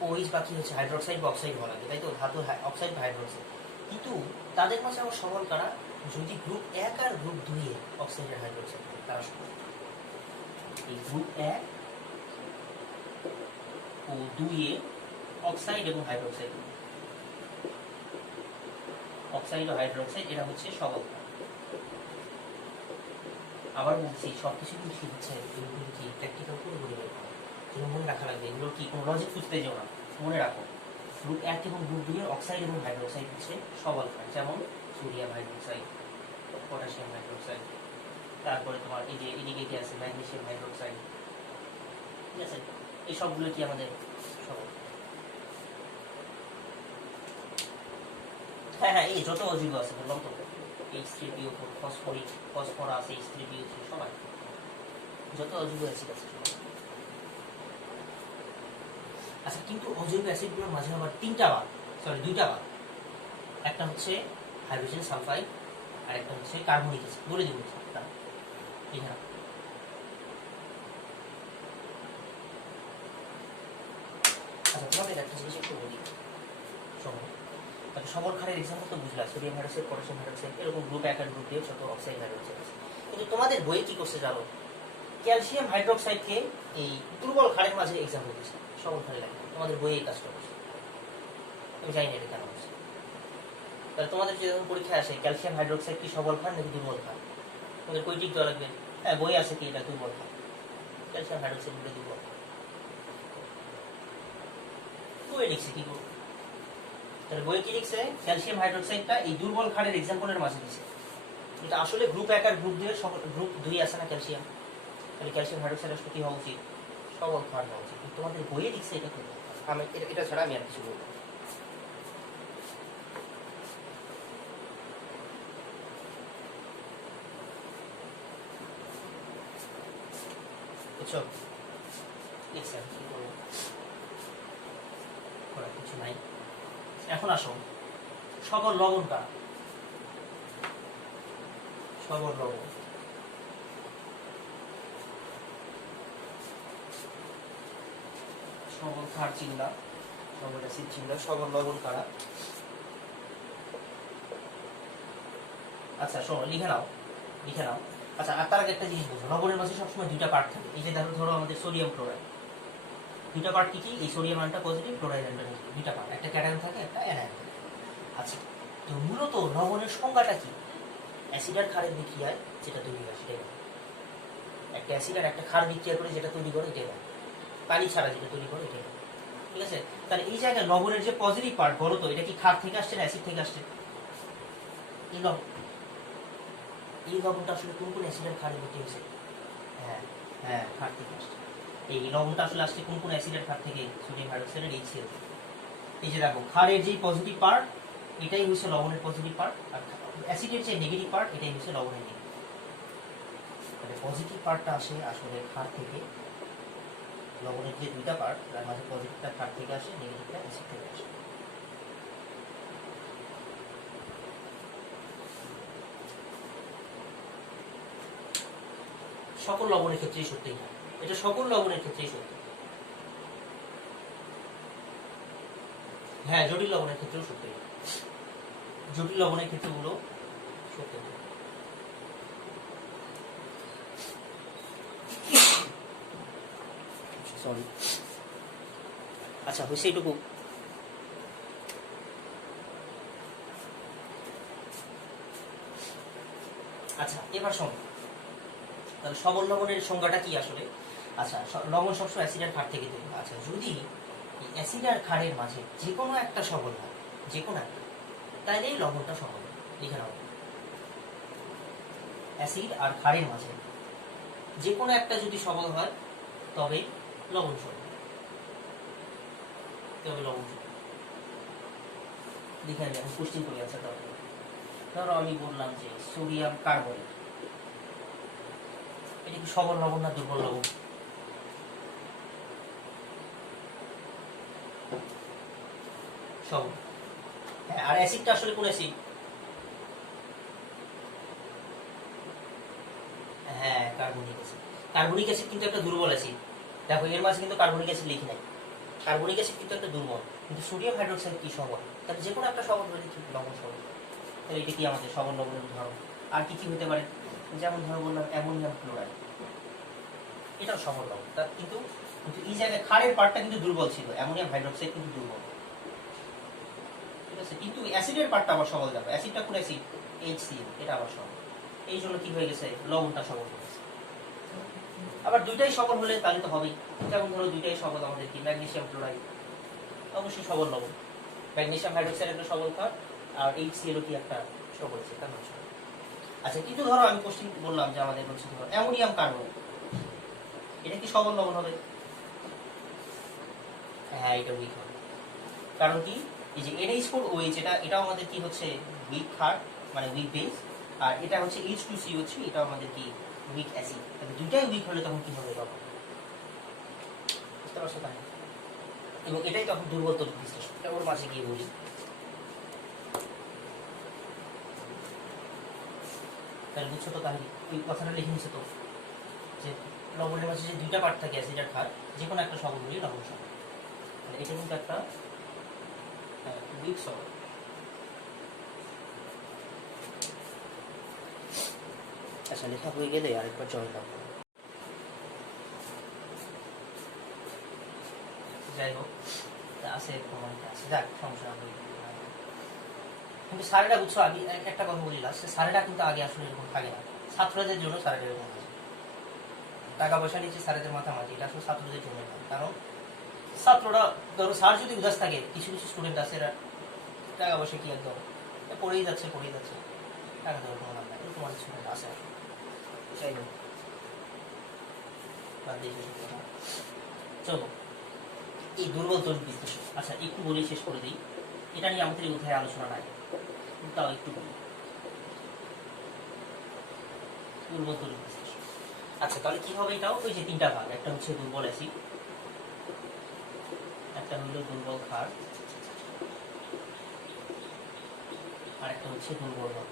OH বাকি হচ্ছে হাইড্রোক্সাইড বা অক্সাইড বলা যায়, তাই তো, ধাতু অক্সাইড বা হাইড্রোক্সাইড। কিন্তু তাদের মাঝে আবার সবল কারা? যদি গ্রুপ 1 আর গ্রুপ 2 এ অক্সাইড আর হাইড্রোক্সাইড তারা সবল। এই গ্রুপ 1 ও 2 এ অক্সাইড এবং হাইড্রোক্সাইড, অক্সাইড ও হাইড্রোক্সাইড এরা হচ্ছে সবল। আবার বলছি সবকিছু কিন্তু হচ্ছে এগুলো কি প্র্যাকটিক্যাল পুরোপুরি তুমি মনে রাখা লাগবে, এগুলো কি কোনো লজিক খুঁজতে যাও না, মনে রাখো। গ্রুপ 1 এবং গ্রুপ 2 এর অক্সাইড এবং হাইড্রোক্সাইড হচ্ছে সবল ক্ষার, যেমন সোডিয়াম হাইড্রোক্সাইড, পটাশিয়াম হাইড্রোক্সাইড, তারপরে তোমার এই যে এদিকে কি আছে ম্যাগনেসিয়াম হাইড্রোক্সাইড, ঠিক আছে, এই সবগুলো কি আমাদের সবল। হ্যাঁ হ্যাঁ, এই যত অজৈব আছে বললাম তো, H3PO4, ফসফরাস, H3PO3, সবাই যত অজৈব অ্যাসিড আছে সবাই। আচ্ছা, কিন্তু অজৈব অ্যাসিডগুলোর মাঝে আবার দুইটা ভাগ। একটা হচ্ছে হাইড্রোজেন সালফাইড আর একটা হচ্ছে কার্বনিক অ্যাসিড। বলে দিব এখানে। আচ্ছা, তোমাদের একটা জিনিস একটু বলি, সবল ক্ষারের এক্সাম্পল তো বুঝলা, সোডিয়াম হাইড্রোক্সাইড, পটাশিয়াম হাইড্রোক্সাইড, এরকম গ্রুপ 1 আর গ্রুপ 2 ছোট অক্সাইড হাইড্রোক্সাইড আছে। কিন্তু তোমাদের বইয়ে কি করছে জানো? ক্যালসিয়াম হাইড্রোক্সাইডকে এই দুর্বল ক্ষারের মাঝে এক্সাম্পল দিচ্ছে, সবল ক্ষারে লাগে। তোমাদের বইয়ে এই কাজটা করছে, আমি জানি না এটা কেন হচ্ছে। তাহলে তোমাদের যে যখন পরীক্ষায় আসে ক্যালসিয়াম হাইড্রোক্সাইড কি সবল ক্ষার নাকি দুর্বল ক্ষার, তোমাদের কই টিক দেওয়া লাগবে? হ্যাঁ, বই আছে কি এটা দুর্বল ক্ষার, ক্যালসিয়াম হাইড্রোক্সাইড বলে দুর্বল। বইয়ে লিখছে কি করবো? তাহলে বইয়ে কি লিখছে? ক্যালসিয়াম হাইড্রোক্সাইডটা এই দুর্বল ক্ষারের এক্সাম্পলের মাঝে দিচ্ছে। এটা আসলে গ্রুপ 1 আর গ্রুপ 2 এর গ্রুপ 2 আছে না ক্যালসিয়াম, তাহলে ক্যালসিয়াম হাইড্রোক্সাইড আসলে কি হওয়া উচিত? সবল ক্ষার হওয়া উচিত। তোমাদের বইয়ে লিখছে এটা করবো, আমি এটা ছাড়া আমি আর কিছু বলবো। বুঝছো? লিখছে কি করবো, করার কিছু নাই। এখন আসো সবল লবণ কারা? সবল লবণ, সবল ক্ষার চিহ্ন, সবল অ্যাসিড চিহ্ন, সবল লবণ কারা? আচ্ছা শোনো, লিখে নাও। আচ্ছা, আর তার আগে একটা জিনিস বুঝো, লবণের মাঝে সবসময় দুইটা পার্ট থাকে। এই যে ধরো আমাদের সোডিয়াম ক্লোরাইড, দুইটা পার্ট কি কি? এই সোডিয়াম আয়নটা পজিটিভ, ক্লোরাইড আয়নটা নেগেটিভ, দুইটা পার্ট, একটা ক্যাটায়ন থাকে একটা অ্যানায়ন থাকে। আচ্ছা, তো মূলত লবণের সংজ্ঞাটা কি? অ্যাসিড আর ক্ষারের বিক্রিয়ায় যেটা তৈরি হয় সেটাই। একটা অ্যাসিড আর একটা ক্ষার বিক্রিয়া করে যেটা তৈরি করে এটাই, পানি ছাড়া যেটা তৈরি করে এটাই, ঠিক আছে। তাহলে এই জায়গায় লবণের যে পজিটিভ পার্ট, বলো তো এটা কি ক্ষার থেকে আসছে না অ্যাসিড থেকে আসছে? এই লবণটা আসলে কোন কোন অ্যাসিড আর ক্ষারে ভর্তি হয়েছে? হ্যাঁ হ্যাঁ, ক্ষার থেকে আসছে। এই লবণটা আসলে আসছে কোন কোন অ্যাসিড আর ক্ষার থেকে? সোডিয়াম হাইড্রোক্সাইড আর HCl। এই যে দেখো, ক্ষারের যে পজিটিভ পার্ট এটাই হচ্ছে লবণের পজিটিভ পার্ট, আর অ্যাসিডের যে নেগেটিভ পার্ট এটাই হচ্ছে লবণের নেগেটিভ। তাহলে পজিটিভ পার্টটা আসে আসলে ক্ষার থেকে, লবণের যে দুইটা পার্ট তার মাঝে পজিটিভটা ক্ষার থেকে আসে, নেগেটিভটা অ্যাসিড থেকে আসে। সকল লবণের ক্ষেত্রেই সত্যি না, এটা সকল লবণের ক্ষেত্রেই সত্যি। হ্যাঁ, জটিল লবণের ক্ষেত্রেও সত্যি, জটিল লবণের ক্ষেত্রগুলো সত্যি। সরি, আচ্ছা হয়েছে এইটুকু। আচ্ছা এবার শোনো, তাহলে সবল লবণের সংজ্ঞাটা কি আসলে? আচ্ছা, লবণ সবসময় অ্যাসিড আর ক্ষার থেকে তৈরি। আচ্ছা, যদি অ্যাসিড আর ক্ষারের মাঝে যে কোনো একটা সবল হয়, যে কোনো একটা, তাহলে এই লবণটা সবল। লিখে নাও, অ্যাসিড আর ক্ষারের মাঝে যে কোনো একটা যদি সবল হয় তবে লবণ সবল, তবে লবণ সবল। লিখে আমি পুষ্টি করি। আচ্ছা ধরো আমি বললাম যে সোডিয়াম কার্বনেট, এটা কি সবল লবণ না দুর্বল লবণ? সবল। হ্যাঁ, আর অ্যাসিডটা আসলে কোন অ্যাসিড? হ্যাঁ, কার্বনিক অ্যাসিড। কার্বনিক অ্যাসিড কিন্তু একটা দুর্বল অ্যাসিড। দেখো এর মাঝে কিন্তু কার্বনিক অ্যাসিড লিখি নাই। কার্বনিক অ্যাসিড কিন্তু একটা দুর্বল, কিন্তু সোডিয়াম হাইড্রোক্সাইড কি সবল? তাহলে যে কোনো একটা সবল হলে কি লবণ সবল। তাহলে এটা কি আমাদের সবল লবণের উদাহরণ। আর কি কি হতে পারে? যেমন ধরো বললাম অ্যামোনিয়াম ক্লোরাইড, এটাও সবল লবণ। তার কিন্তু এই জায়গায় ক্ষারের পার্টটা কিন্তু দুর্বল ছিল, অ্যামোনিয়াম হাইড্রোক্সাইড কিন্তু দুর্বল, ঠিক আছে। কিন্তু অ্যাসিডের পার্টটা আবার সবল। যাবে অ্যাসিডটা কোন অ্যাসিড? HCl, এটা আবার সবল। এই জন্য কি হয়ে গেছে, লবণটা সবল হয়ে গেছে। আবার দুইটাই সবল হলে তাহলে তো হবেই। যেমন ধরো দুইটাই সবল আমাদের কি, ম্যাগনেসিয়াম ক্লোরাইড অবশ্যই সবল লবণ, ম্যাগনেসিয়াম হাইড্রোক্সাইড একটা সবল ক্ষার, আর HCl কি একটা সবল আছে, তার নাম সবল। আচ্ছা, কিন্তু ধরো আমি কোশ্চেন বললাম যে আমাদের হচ্ছে ধরো অ্যামোনিয়াম কার্বনেট, এটা কি সবল লবণ হবে? হ্যাঁ, এটা উইক হবে। কারণ কি, এই যে NH4OH, এটাও আমাদের কি হচ্ছে, উইক ক্ষার, মানে উইক বেস। আর এটা হচ্ছে H2CO3, এটাও আমাদের কি, উইক অ্যাসিড। তাহলে দুইটাই উইক হলে তখন কি হবে লবণ, বুঝতে পারছো তাই? এবং এটাই তখন দুর্বল তড়িৎ বিশ্লেষণ। এটা ওর মাঝে গিয়ে বলি। তাহলে বুঝছো তো, তাহলে ওই কথাটা লিখে নিচ্ছে তো, যে লবণের মাঝে যে দুইটা পার্ট থাকে অ্যাসিড আর ক্ষার, যে কোনো একটা সবল হলেই লবণ সবল। তাহলে এটা কিন্তু একটা উইক সবল। আচ্ছা, লেখা হয়ে গেলে আরেকবার জয়েন করবো। যাই হোক, আছে প্রমাণটা আছে, যাক সমস্যা নেই। কিন্তু স্যারেরা বুঝছো, আমি একটা কথা বলি লাস্টে, স্যারেরা কিন্তু আগে আসলে এরকম থাকে না। ছাত্রদের জন্য স্যারেরা এরকম থাকে, টাকা পয়সা নিচ্ছে স্যারেদের মাথামাতি, এটা আসলে ছাত্রদের জন্য না। কারণ ছাত্ররা ধরো, স্যার যদি উদাস থাকে, কিছু কিছু স্টুডেন্ট আছে এরা টাকা পয়সা কি একদম পড়েই যাচ্ছে, টাকা দেওয়ার কোনো নাম নাই, এরকম অনেক স্টুডেন্ট আছে। যাই হোক, চলো এই দুর্বল তড়িৎ বিশ্লেষণ, আচ্ছা একটু বলে শেষ করে দিই। এটা নিয়ে আমাদের এই কোথায় আলোচনা নাই, তাও একটু বলি। দুর্বল তড়িৎ বিশ্লেষণ, আচ্ছা তাহলে কি হবে এটাও? ওই যে তিনটা ভাগ, একটা হচ্ছে দুর্বল অ্যাসিড, একটা হইল দুর্বল ক্ষার, আর একটা হচ্ছে দুর্বল লবণ।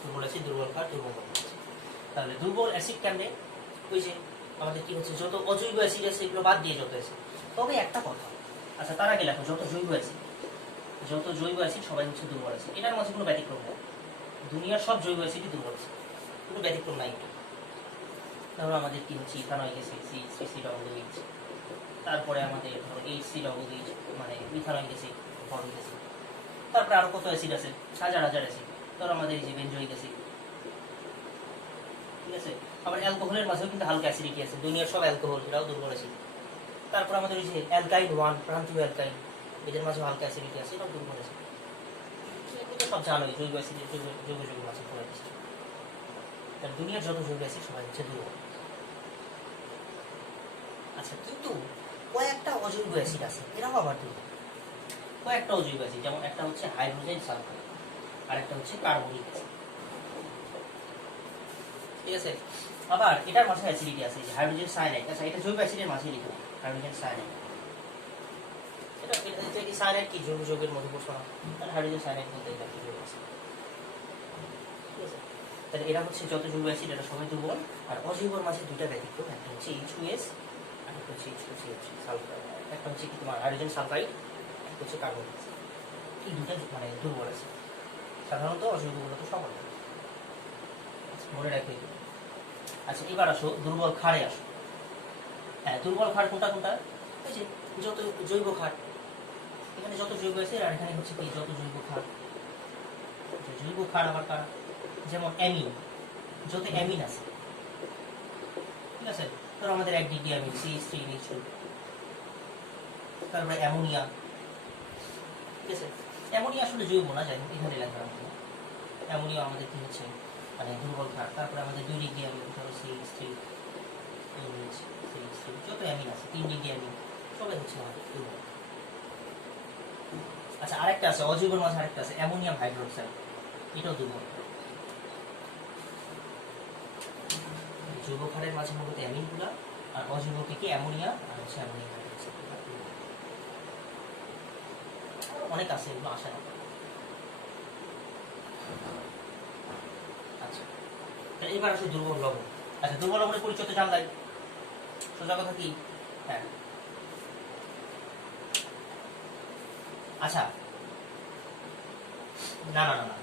দুর্বল অ্যাসিড, দুর্বল ক্ষার, দুর্বল লবণ। তাহলে দুর্বল অ্যাসিড কেমনে? ওই যে আমাদের কি হচ্ছে, যত অজৈব অ্যাসিড আছে এগুলো বাদ দিয়ে যত অ্যাসিড। তবে একটা কথা, আচ্ছা তার আগে লেখো, যত জৈব অ্যাসিড সবাই হচ্ছে দুর্বল অ্যাসিড। এটার মাঝে কোনো ব্যতিক্রম নেই, দুনিয়ার সব জৈব অ্যাসিডই দুর্বল অ্যাসিড, কোনো ব্যতিক্রম নাই। ধরো আমাদের কি হচ্ছে, ইথানয়িক অ্যাসিড CH3COOH, তারপরে আমাদের ধরো HCOOH, মানে ইথানয়িক অ্যাসিড, ফরমিক অ্যাসিড। তারপরে আরো কত অ্যাসিড আছে, হাজার অ্যাসিড। ধরো আমাদের এই যে বেনজোইক অ্যাসিড, ঠিক আছে। আবার অ্যালকোহলের মাঝেও কিন্তু হালকা অ্যাসিডিটি আছে, দুনিয়ার সব অ্যালকোহল, এটাও দুর্বল অ্যাসিড। তারপর আমাদের ওই যে অ্যালকাইন 1, প্রান্তীয় অ্যালকাইন, এদের মাঝেও হালকা অ্যাসিডিটি আছে, এটাও দুর্বল অ্যাসিড। এগুলো তো সব জানোই, জৈব অ্যাসিডের জৈব যৌগের মাঝে পড়ে গেছে। তাহলে দুনিয়ার যত জৈব অ্যাসিড সবাই হচ্ছে দুর্বল। আচ্ছা, কিন্তু কয়েকটা অজৈব অ্যাসিড আছে, এরাও আবার দুর্বল। কয়েকটা অজৈব অ্যাসিড, যেমন একটা হচ্ছে হাইড্রোজেন সালফাইড, আর একটা হচ্ছে কার্বনিক অ্যাসিড, ঠিক আছে। আবার এটার মাঝে অ্যাসিডিটি আছে, যে হাইড্রোজেন সায়ানাইড। আচ্ছা, এটা জৈব অ্যাসিডের মাঝে লিখো, হাইড্রোজেন সায়ানাইড। এটা কি সায়ানাইড কি জৈব যৌগের মধ্যে পড়ছো না? হাইড্রোজেন সায়ানাইড বলতে এটা কি জৈব অ্যাসিড। ঠিক আছে? তাহলে এরা হচ্ছে যত জৈব অ্যাসিড এটা সবাই দুর্বল। আর অজৈবর মাঝে দুইটা ব্যতিক্রম, একটা হচ্ছে H2S আর একটা হচ্ছে H2CH সালফার, একটা হচ্ছে কি তোমার হাইড্রোজেন সালফাইড, একটা হচ্ছে কার্বন। এই দুটা মানে দুর্বল আছে, সাধারণত অজৈবগুলো তো সবল। মনে রাখবে। আচ্ছা এবার আসো দুর্বল ক্ষারে আসো। হ্যাঁ দুর্বল ক্ষার কোনটা কোনটা? ওই যে যত জৈব ক্ষার, এখানে যত জৈব আছে আর এখানে হচ্ছে কি যত জৈব ক্ষার। জৈব ক্ষার আবার কারা? যেমন অ্যামিন, যত অ্যামিন আছে, ঠিক আছে? ধরো আমাদের 1 ডিগ্রি অ্যামিন CH3NH2, তারপরে অ্যামোনিয়া, ঠিক আছে? অ্যামোনিয়া আসলে জৈব না, যাই হোক এখানে লেখা রাখবো। অ্যামোনিয়া আমাদের কি হচ্ছে মানে দুর্বল ক্ষার। তারপরে আমাদের 2 ডিগ্রি অ্যামিন, ধরো CH3NH, যত অ্যামিন আছে 3 ডিগ্রি অ্যামিন, সবাই হচ্ছে আমাদের দুর্বল। আচ্ছা আরেকটা আছে অজৈবর মাঝে, আরেকটা আছে অ্যামোনিয়াম হাইড্রোক্সাইড, এটাও দুর্বল। জৈব ক্ষারের মাঝে মূলত অ্যামিনগুলা, আর অজৈব থেকে অ্যামোনিয়া আর হচ্ছে অ্যামোনিয়াম হাইড্রোক্সাইড। অনেক আছে, এগুলো আসে না। আচ্ছা এবার আসে দুর্বল লবণ। আচ্ছা দুর্বল লবণের পরিচয় তো জানলাই, সোজা কথা কি? হ্যাঁ আচ্ছা না না না না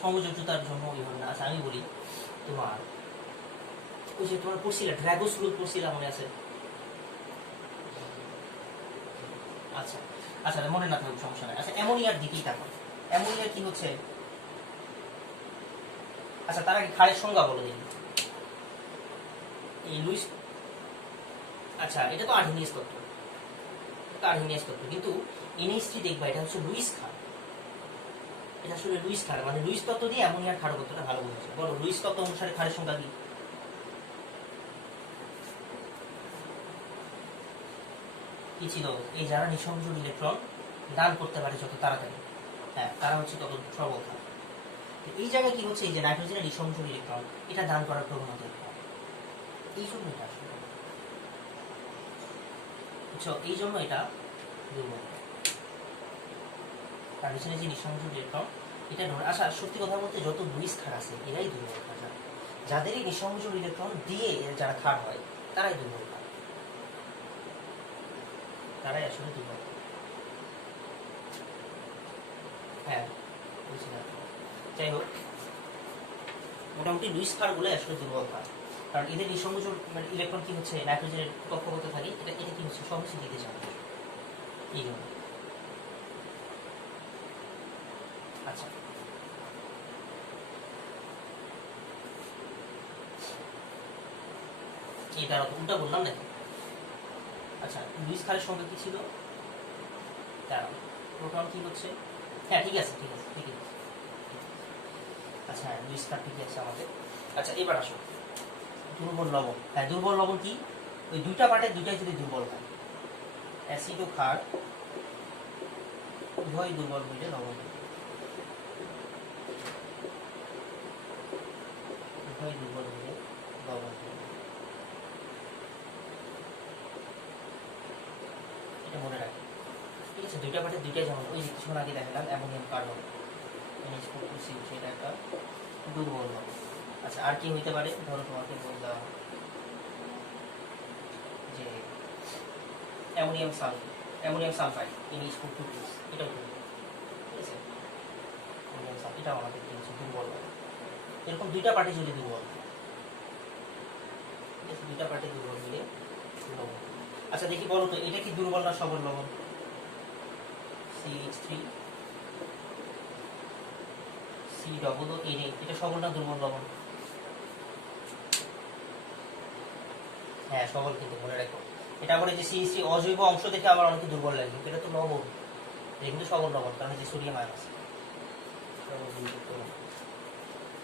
সমযোজ্যতার জন্য না। আচ্ছা আমি বলি তোমার ওই যে তোমার পড়ছিলা ড্রাগোস রুল পড়ছিলা, মনে আছে? আচ্ছা আচ্ছা মনে না থাকুক সমস্যা নাই। আচ্ছা অ্যামোনিয়ার দিকেই থাকো, অ্যামোনিয়ার কি হচ্ছে? আচ্ছা তার আগে ক্ষারের সংজ্ঞা বলে দিন। এই লুইস, আচ্ছা এটা তো আর্হেনিয়াস তত্ত্ব, আর্হেনিয়াস তত্ত্ব, কিন্তু NH3 দেখবা এটা হচ্ছে লুইস ক্ষার। এটা আসলে লুইস ক্ষার, মানে লুইস তত্ত্ব দিয়ে অ্যামোনিয়ার ক্ষারকত্বটা ভালো বোঝা। বলো লুইস তত্ত্ব অনুসারে ক্ষারের সংজ্ঞা কি? কি ছিল? এই যারা নিঃসংযোগ ইলেকট্রন দান করতে পারে যত তাড়াতাড়ি, হ্যাঁ তারা হচ্ছে তত সবল ক্ষার। এই জায়গায় কি হচ্ছে, এই যে নাইট্রোজেনের নিঃসংযোগ ইলেকট্রন এটা দান করার প্রবণতা, এই জন্য এটা আসলে বুঝছো, এই জন্য এটা দুর্বল। নাইট্রোজেনের যে নিঃসংযোগ ইলেকট্রন এটা ধরে। আচ্ছা সত্যি কথা বলতে যত লুইস ক্ষার আছে এরাই দুর্বল ক্ষার। যাদের এই নিঃসংযোগ ইলেকট্রন দিয়ে যারা ক্ষার হয় তারাই দুর্বল ক্ষার, তারাই আসলে দুর্বল। হ্যাঁ বুঝলাম। যাই হোক মোটামুটি লুইস ক্ষারগুলো আসলে দুর্বল ক্ষার, কারণ এদের নিঃসংযোগ মানে ইলেকট্রন কি হচ্ছে নাইট্রোজেনের কক্ষপথে থাকে, এটা এটা কি হচ্ছে সহজে দিতে চায় এই জন্য। আচ্ছা এটা উল্টা বললাম নাকি? আচ্ছা লুইস ক্ষারের সংখ্যা কি ছিল? প্রোটন কি হচ্ছে? হ্যাঁ ঠিক আছে ঠিক আছে ঠিক আছে। আচ্ছা হ্যাঁ লুইস ক্ষার ঠিকই আছে আমাদের। আচ্ছা এবার আসো দুর্বল লবণ। হ্যাঁ দুর্বল লবণ কি? ওই দুইটা পার্টের দুইটাই যদি দুর্বল হয়, অ্যাসিড ও ক্ষার উভয় দুর্বল হইলে লবণ, উভয় দুর্বল হইলে লবণ। এটা মনে রাখবে, ঠিক আছে? দুইটা পার্টের দুইটাই যেমন ওই যে কিছুক্ষণ আগে দেখালাম অ্যামোনিয়াম কার্বন সেটা একটা দুর্বল লবণ। আচ্ছা আর কি হইতে পারে? ধরো তোমাকে বললাম যে অ্যামোনিয়াম সালফাইড NH4 এটাও দুর্বল, ঠিক আছে? অ্যামোনিয়াম সালফাইড এটাও আমাদের কি হচ্ছে দুর্বল লবণ। এরকম দুইটা পার্টি যদি দুর্বল, ঠিক আছে? দুইটা পার্টি দুর্বল মিলে লবণ। আচ্ছা দেখি বলো তো এটা কি দুর্বল না সবল লবণ? CH3COONA এটা সবল না দুর্বল লবণ? হ্যাঁ সবল, কিন্তু মনে রাখো এটা বলে যে CH3 অজৈব অংশ দেখে আবার অনেকে দুর্বল লাগে, কিন্তু এটা তো লবণ, এটা কিন্তু সবল লবণ, কারণ যে সোডিয়াম আয়ন আছে।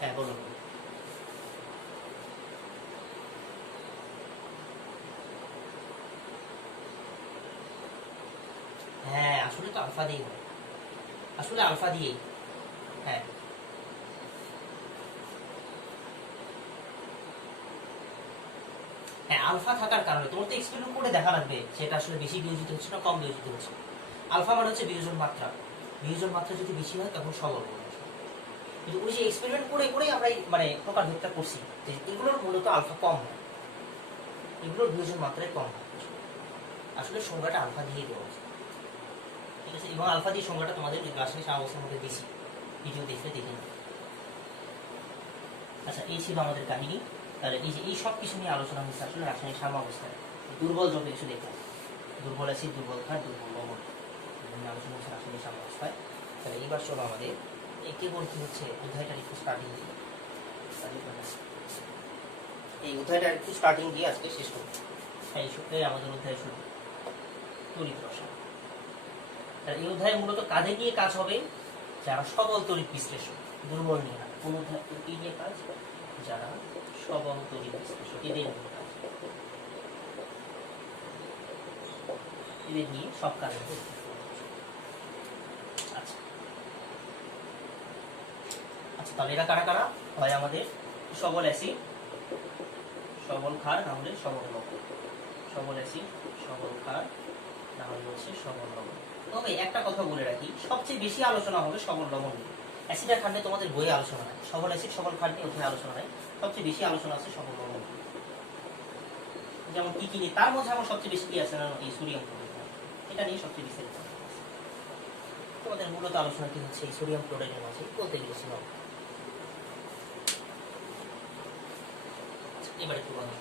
হ্যাঁ বলুন। হ্যাঁ আসলে তো আলফা দিয়ে হয়, আসলে আলফা দিয়েই। হ্যাঁ হ্যাঁ আলফা থাকার কারণে তোমার তো এক্সপেরিমেন্ট করে দেখা লাগবে সেটা আসলে বেশি বিয়োজিত হচ্ছে না কম বিয়োজিত হচ্ছে। আলফা মানে হচ্ছে বিয়োজন মাত্রা, বিয়োজন মাত্রা যদি বেশি হয় তখন সবল বলা হয়। কিন্তু ওই যে এক্সপেরিমেন্ট করে করে আমরা মানে প্রকারভেদটা করছি যে এগুলোর মূলত আলফা কম হয়, এগুলোর বিয়োজন মাত্রায় কম হয়। আসলে সংজ্ঞাটা আলফা দিয়ে দেওয়া উচিত, ঠিক আছে? এবং আলফা দিয়ে সংজ্ঞাটা তোমাদের রাসায়নিক সাম্যাবস্থার মধ্যে দিছি, ভিডিও দেখলে দেখে নিই। আচ্ছা, এই ছিল আমাদের কাহিনী। তাহলে এই যে এই সব কিছু নিয়ে আলোচনা হয়েছে আসলে রাসায়নিক সাম্যাবস্থায় দুর্বল দ্রব্য কিছু দেখলাম, দুর্বল অ্যাসিড, দুর্বল ক্ষার, দুর্বল লবণ, বিভিন্ন আলোচনা হচ্ছে রাসায়নিক সাম্যাবস্থায়। তাহলে এবার চলো আমাদের এই কেবল কি হচ্ছে অধ্যায়টার একটু স্টার্টিং দিয়ে, এই অধ্যায়টার একটু স্টার্টিং দিয়ে আজকে শেষ করব। এই সপ্তাহে আমাদের অধ্যায় শুরু তড়িৎ রসায়ন। তাহলে এই অধ্যায়ে মূলত কাদের নিয়ে কাজ হবে? যারা সবল তড়িৎ বিশ্লেষক, দুর্বল নিয়ে না। কোন অধ্যায় কি নিয়ে কাজ? যারা সবল তড়িৎ বিশ্লেষক, এদের নিয়ে কাজ, এদের নিয়ে সব কাজ হবে। আচ্ছা আচ্ছা, তাহলে এরা কারা কারা? হয় আমাদের সবল অ্যাসিড, সবল ক্ষার, না হলে সবল লবণ। সবল অ্যাসিড, সবল ক্ষার, না হলে হচ্ছে সবল লবণ। তবে একটা কথা বলে রাখি, সবচেয়ে বেশি আলোচনা হবে সবল লবণ নিয়ে। অ্যাসিড আর ক্ষার নিয়ে তোমাদের বইয়ে আলোচনা নাই, সবল অ্যাসিড সবল ক্ষার নিয়ে ওখানে আলোচনা নাই। সবচেয়ে বেশি আলোচনা আছে সবল লবণ নিয়ে। যেমন কি কি নিয়ে, তার মধ্যে আমার সবচেয়ে বেশি কি আছে না, এই সোডিয়াম ক্লোরাইড, এটা নিয়ে সবচেয়ে বেশি তোমাদের মূলত আলোচনা কি হচ্ছে এই সোডিয়াম ক্লোরাইডের মাঝে বলতে গিয়েছিলাম। এবার একটু কথা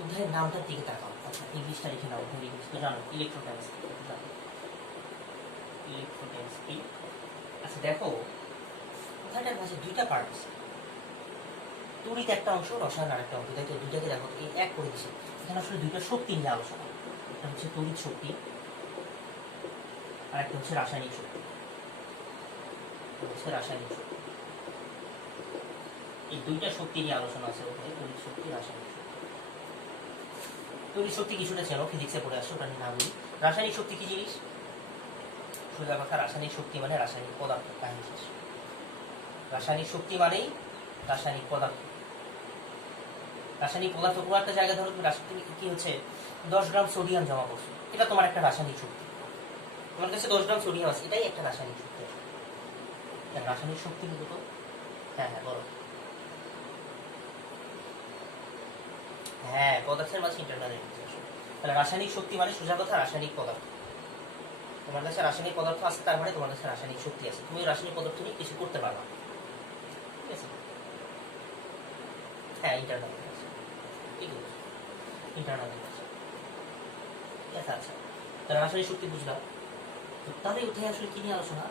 অধ্যায়ের নামটার দিকে তাকাও। আচ্ছা, ইংলিশটা লিখে নাও। অধ্যায়ের ইংলিশ তো জানো, ইলেকট্রোকেমিস্ট্রি। ইলেকট্রোকেমিস্ট্রি। আচ্ছা দেখো, অধ্যায়টার মাঝে দুইটা পার্ট আছে, তড়িৎ একটা অংশ, রসায়ন আরেকটা অংশ। তাই তো দুইটাকে দেখো এই এক করে দিচ্ছে। এখানে আসলে দুইটা শক্তি নিয়ে আলোচনা, একটা হচ্ছে তড়িৎ শক্তি আর একটা হচ্ছে রাসায়নিক শক্তি। রাসায়নিক শক্তি, এই দুইটা শক্তি নিয়ে আলোচনা আছে ওখানে, তড়িৎ শক্তি, রাসায়নিক শক্তি। তড়িৎ শক্তি কিছুটা চেনো, ফিজিক্সে পড়ে আসছো, ওটা নিয়ে না বলি। রাসায়নিক শক্তি কি জিনিস? সোজা কথা, রাসায়নিক শক্তি মানে রাসায়নিক পদার্থ, কাহিনী শেষ। রাসায়নিক শক্তি মানেই রাসায়নিক পদার্থ। রাসায়নিক পদার্থ কোনো একটা জায়গায় ধরো তুমি কি হচ্ছে 10 গ্রাম সোডিয়াম জমা করছো, এটা তোমার একটা রাসায়নিক শক্তি। তোমার কাছে 10 গ্রাম সোডিয়াম আছে, এটাই একটা রাসায়নিক শক্তি। রাসায়নিক শক্তি মূলত, হ্যাঁ হ্যাঁ বলো, হ্যাঁ পদার্থের মাঝে ইন্টারনাল এনার্জি। তাহলে রাসায়নিক শক্তি মানে সোজা কথা রাসায়নিক পদার্থ। তোমার কাছে রাসায়নিক পদার্থ আছে, তার মানে তোমার কাছে রাসায়নিক শক্তি আছে। তুমি রাসায়নিক পদার্থ নিয়ে কিছু করতে পারবা, ঠিক আছে? হ্যাঁ, ইন্টারনাল এনার্জি, ঠিক আছে, ইন্টারনাল এনার্জি। আচ্ছা, তাহলে রাসায়নিক শক্তি বুঝলাম। তাহলে উঠে আসলে কি নিয়ে আলোচনা?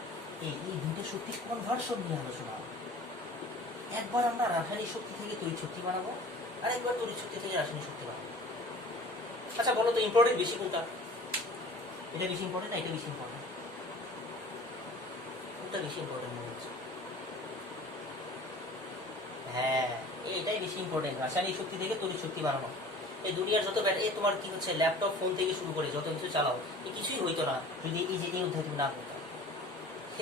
এই দুটো শক্তির কনভার্সন নিয়ে আলোচনা। একবার আমরা রাসায়নিক শক্তি থেকে তড়িৎ শক্তি বানাবো, আর একবার তড়িৎ শক্তি থেকে রাসায়নিক শক্তি বানাবো। আচ্ছা বলো তো, ইম্পর্টেন্ট বেশি কোনটা? এটা বেশি ইম্পর্টেন্ট না এটা বেশি ইম্পর্টেন্ট? কোনটা বেশি ইম্পর্টেন্ট মনে হচ্ছে? হ্যাঁ, এটাই বেশি ইম্পর্টেন্ট, রাসায়নিক শক্তি থেকে তড়িৎ শক্তি বানানো। এই দুনিয়ার যত ব্যাটারি, তোমার কি হচ্ছে ল্যাপটপ, ফোন থেকে শুরু করে যত কিছু চালাও, এই কিছুই হইতো না যদি এই যে এই অধ্যায় তুমি না করতে।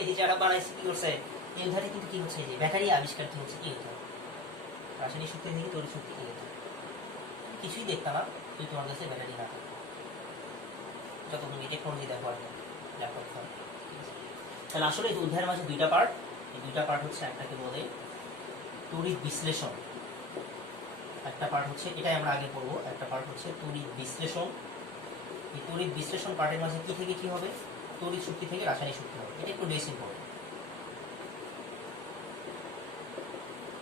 এই যারা বানাইছে কি করছে, এই অধ্যায়টা কিন্তু কি হচ্ছে, যে ব্যাটারি আবিষ্কার কি হচ্ছে, কি হতো, রাসায়নিক শক্তি থেকে তড়িৎ শক্তি কি হতো, কিছুই দেখতাম না যদি তোমার কাছে ব্যাটারি না থাকতো। যত তুমি টেকনোলজি দেখো আর ল্যাপটপ ফোন। তাহলে আসলে এই অধ্যায়ের মাঝে দুইটা পার্ট। এই দুইটা পার্ট হচ্ছে, একটাকে বলে তড়িৎ বিশ্লেষণ, একটা পার্ট হচ্ছে, এটাই আমরা আগে পড়বো, একটা পার্ট হচ্ছে তড়িৎ বিশ্লেষণ। এই তড়িৎ বিশ্লেষণ পার্টের মাঝে কি থেকে কি হবে? তড়িৎ শক্তি থেকে রাসায়নিক শক্তি হবে। এটা একটু বেশি ইম্পর্টেন্ট,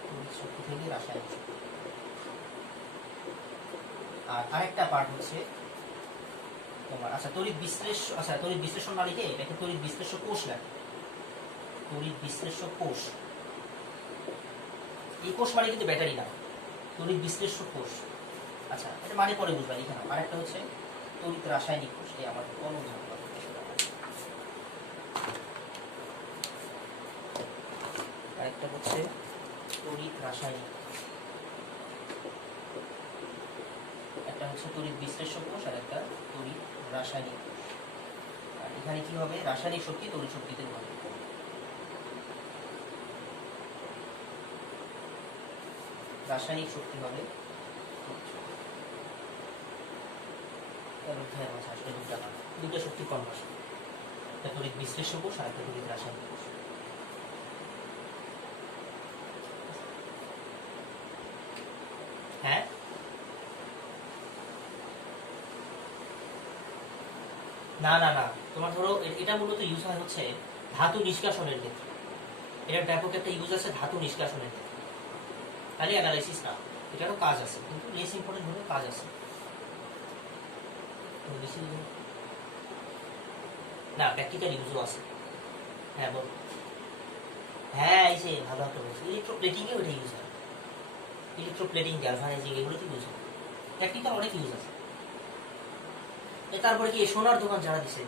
তড়িৎ শক্তি থেকে রাসায়নিক শক্তি। আর আরেকটা পার্ট হচ্ছে তোমার, আচ্ছা তড়িৎ বিশ্লেষণ, আচ্ছা তড়িৎ বিশ্লেষণ মানে কি? এটাকে তড়িৎ বিশ্লেষ্য কোষ লাগে, তড়িৎ বিশ্লেষ্য কোষ। এই কোষ মানে কিন্তু ব্যাটারি না, তড়িৎ বিশ্লেষ্য কোষ। আচ্ছা, এটা মানে পরে বুঝবা, এখানে আরেকটা হচ্ছে তড়িৎ রাসায়নিক কোষ। এই আমার কলম ঝামেলা, আরেকটা হচ্ছে তড়িৎ রাসায়নিক, একটা হচ্ছে তড়িৎ বিশ্লেষ্য কোষ আর একটা তড়িৎ রাসায়নিক কোষ। আর এখানে কি হবে? রাসায়নিক শক্তি তড়িৎ শক্তিতে রূপান্তরিত হবে। রাসায়নিক শক্তি হবে আসলে দুটা শক্তি কনভার্সন, একটা তড়িৎ বিশ্লেষ্য কোষ আর একটা তড়িৎ রাসায়নিক কোষ। না না না, তোমার ধরো এটা মূলত ইউজ হয় হচ্ছে ধাতু নিষ্কাশনের ক্ষেত্রে। এটার ব্যাপক একটা ইউজ আছে ধাতু নিষ্কাশনের ক্ষেত্রে, খালি অ্যানালাইসিস না, এটারও কাজ আছে, কিন্তু লেস ইম্পর্টেন্ট হলেও কাজ আছে। বেশি না, প্র্যাকটিক্যাল ইউজও আছে। হ্যাঁ বল। হ্যাঁ এই যে ভালো একটা বলছি, ইলেকট্রোপ্লেটিংয়ে ওটা ইউজ হয়। ইলেকট্রোপ্লেটিং, গ্যালভানাইজিং, এগুলোতে ইউজ হয়। প্র্যাকটিক্যাল অনেক ইউজ আছে। তারপরে কি সোনার দোকান যারা দিছে,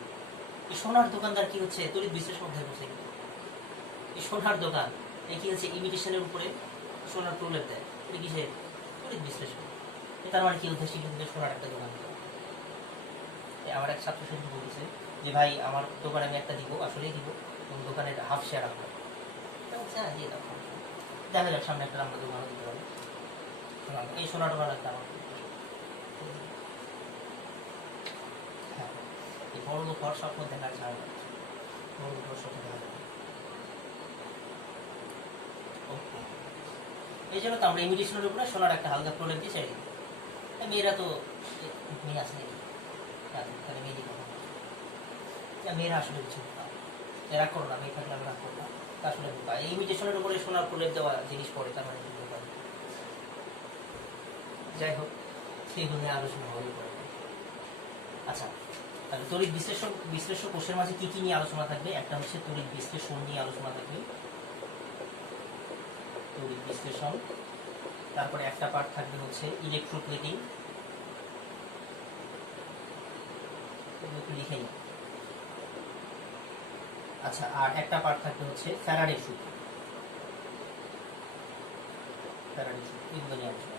এই সোনার দোকানদার কি হচ্ছে তড়িৎ বিশ্লেষণ অধ্যায় করছে। এই সোনার দোকান এই কি হচ্ছে ইমিটেশনের উপরে সোনার প্রলেপ দেয়, এটা কিসের তড়িৎ বিশ্লেষণ। তার মানে কি উদ্দেশ্য, কিন্তু সোনার একটা দোকান দিল। আমার এক ছাত্র কিন্তু বলছে যে ভাই আমার দোকান আমি একটা দিব, আসলেই দিব, এবং দোকানের হাফ শেয়ার আপনার। হ্যাঁ দিয়ে দাও, দেখা যাক সামনে একটা আমরা দোকানও দিতে পারি। এই সোনা দোকান একটা আমার। হ্যাঁ এই বড় লোক হওয়ার স্বপ্ন দেখার যায় না, বড় লোক হওয়ার স্বপ্ন দেখা যায় না। এই জন্য তো আমরা ইমিটেশনের উপরে সোনার একটা হালকা প্রলেপ দিয়ে চাই। মেয়েরা তো মেয়ে আছে নাকি, তাহলে মেয়েরই কথা। মেয়েরা আসলে কিছু রাগ করো না, মেয়ে থাকলে আমি রাগ করবো না। আসলে এই ইমিটেশনের উপরে সোনার প্রলেপ দেওয়া জিনিস পড়ে, তার মানে কিন্তু যাই হোক সেইগুলো নিয়ে আলোচনা হয়ে পড়ে। আচ্ছা তাহলে তড়িৎ বিশ্লেষ্য কোষের মাঝে কি কি নিয়ে আলোচনা থাকবে? একটা হচ্ছে তড়িৎ বিশ্লেষণ নিয়ে আলোচনা থাকবে, তড়িৎ বিশ্লেষণ। তারপরে একটা পার্ট থাকবে হচ্ছে ইলেকট্রোপ্লেটিং, লিখে নিই। আচ্ছা আর একটা পার্ট থাকবে হচ্ছে ফ্যারাডের সূত্র, ফ্যারাডের সূত্র, এগুলো নিয়ে আলোচনা।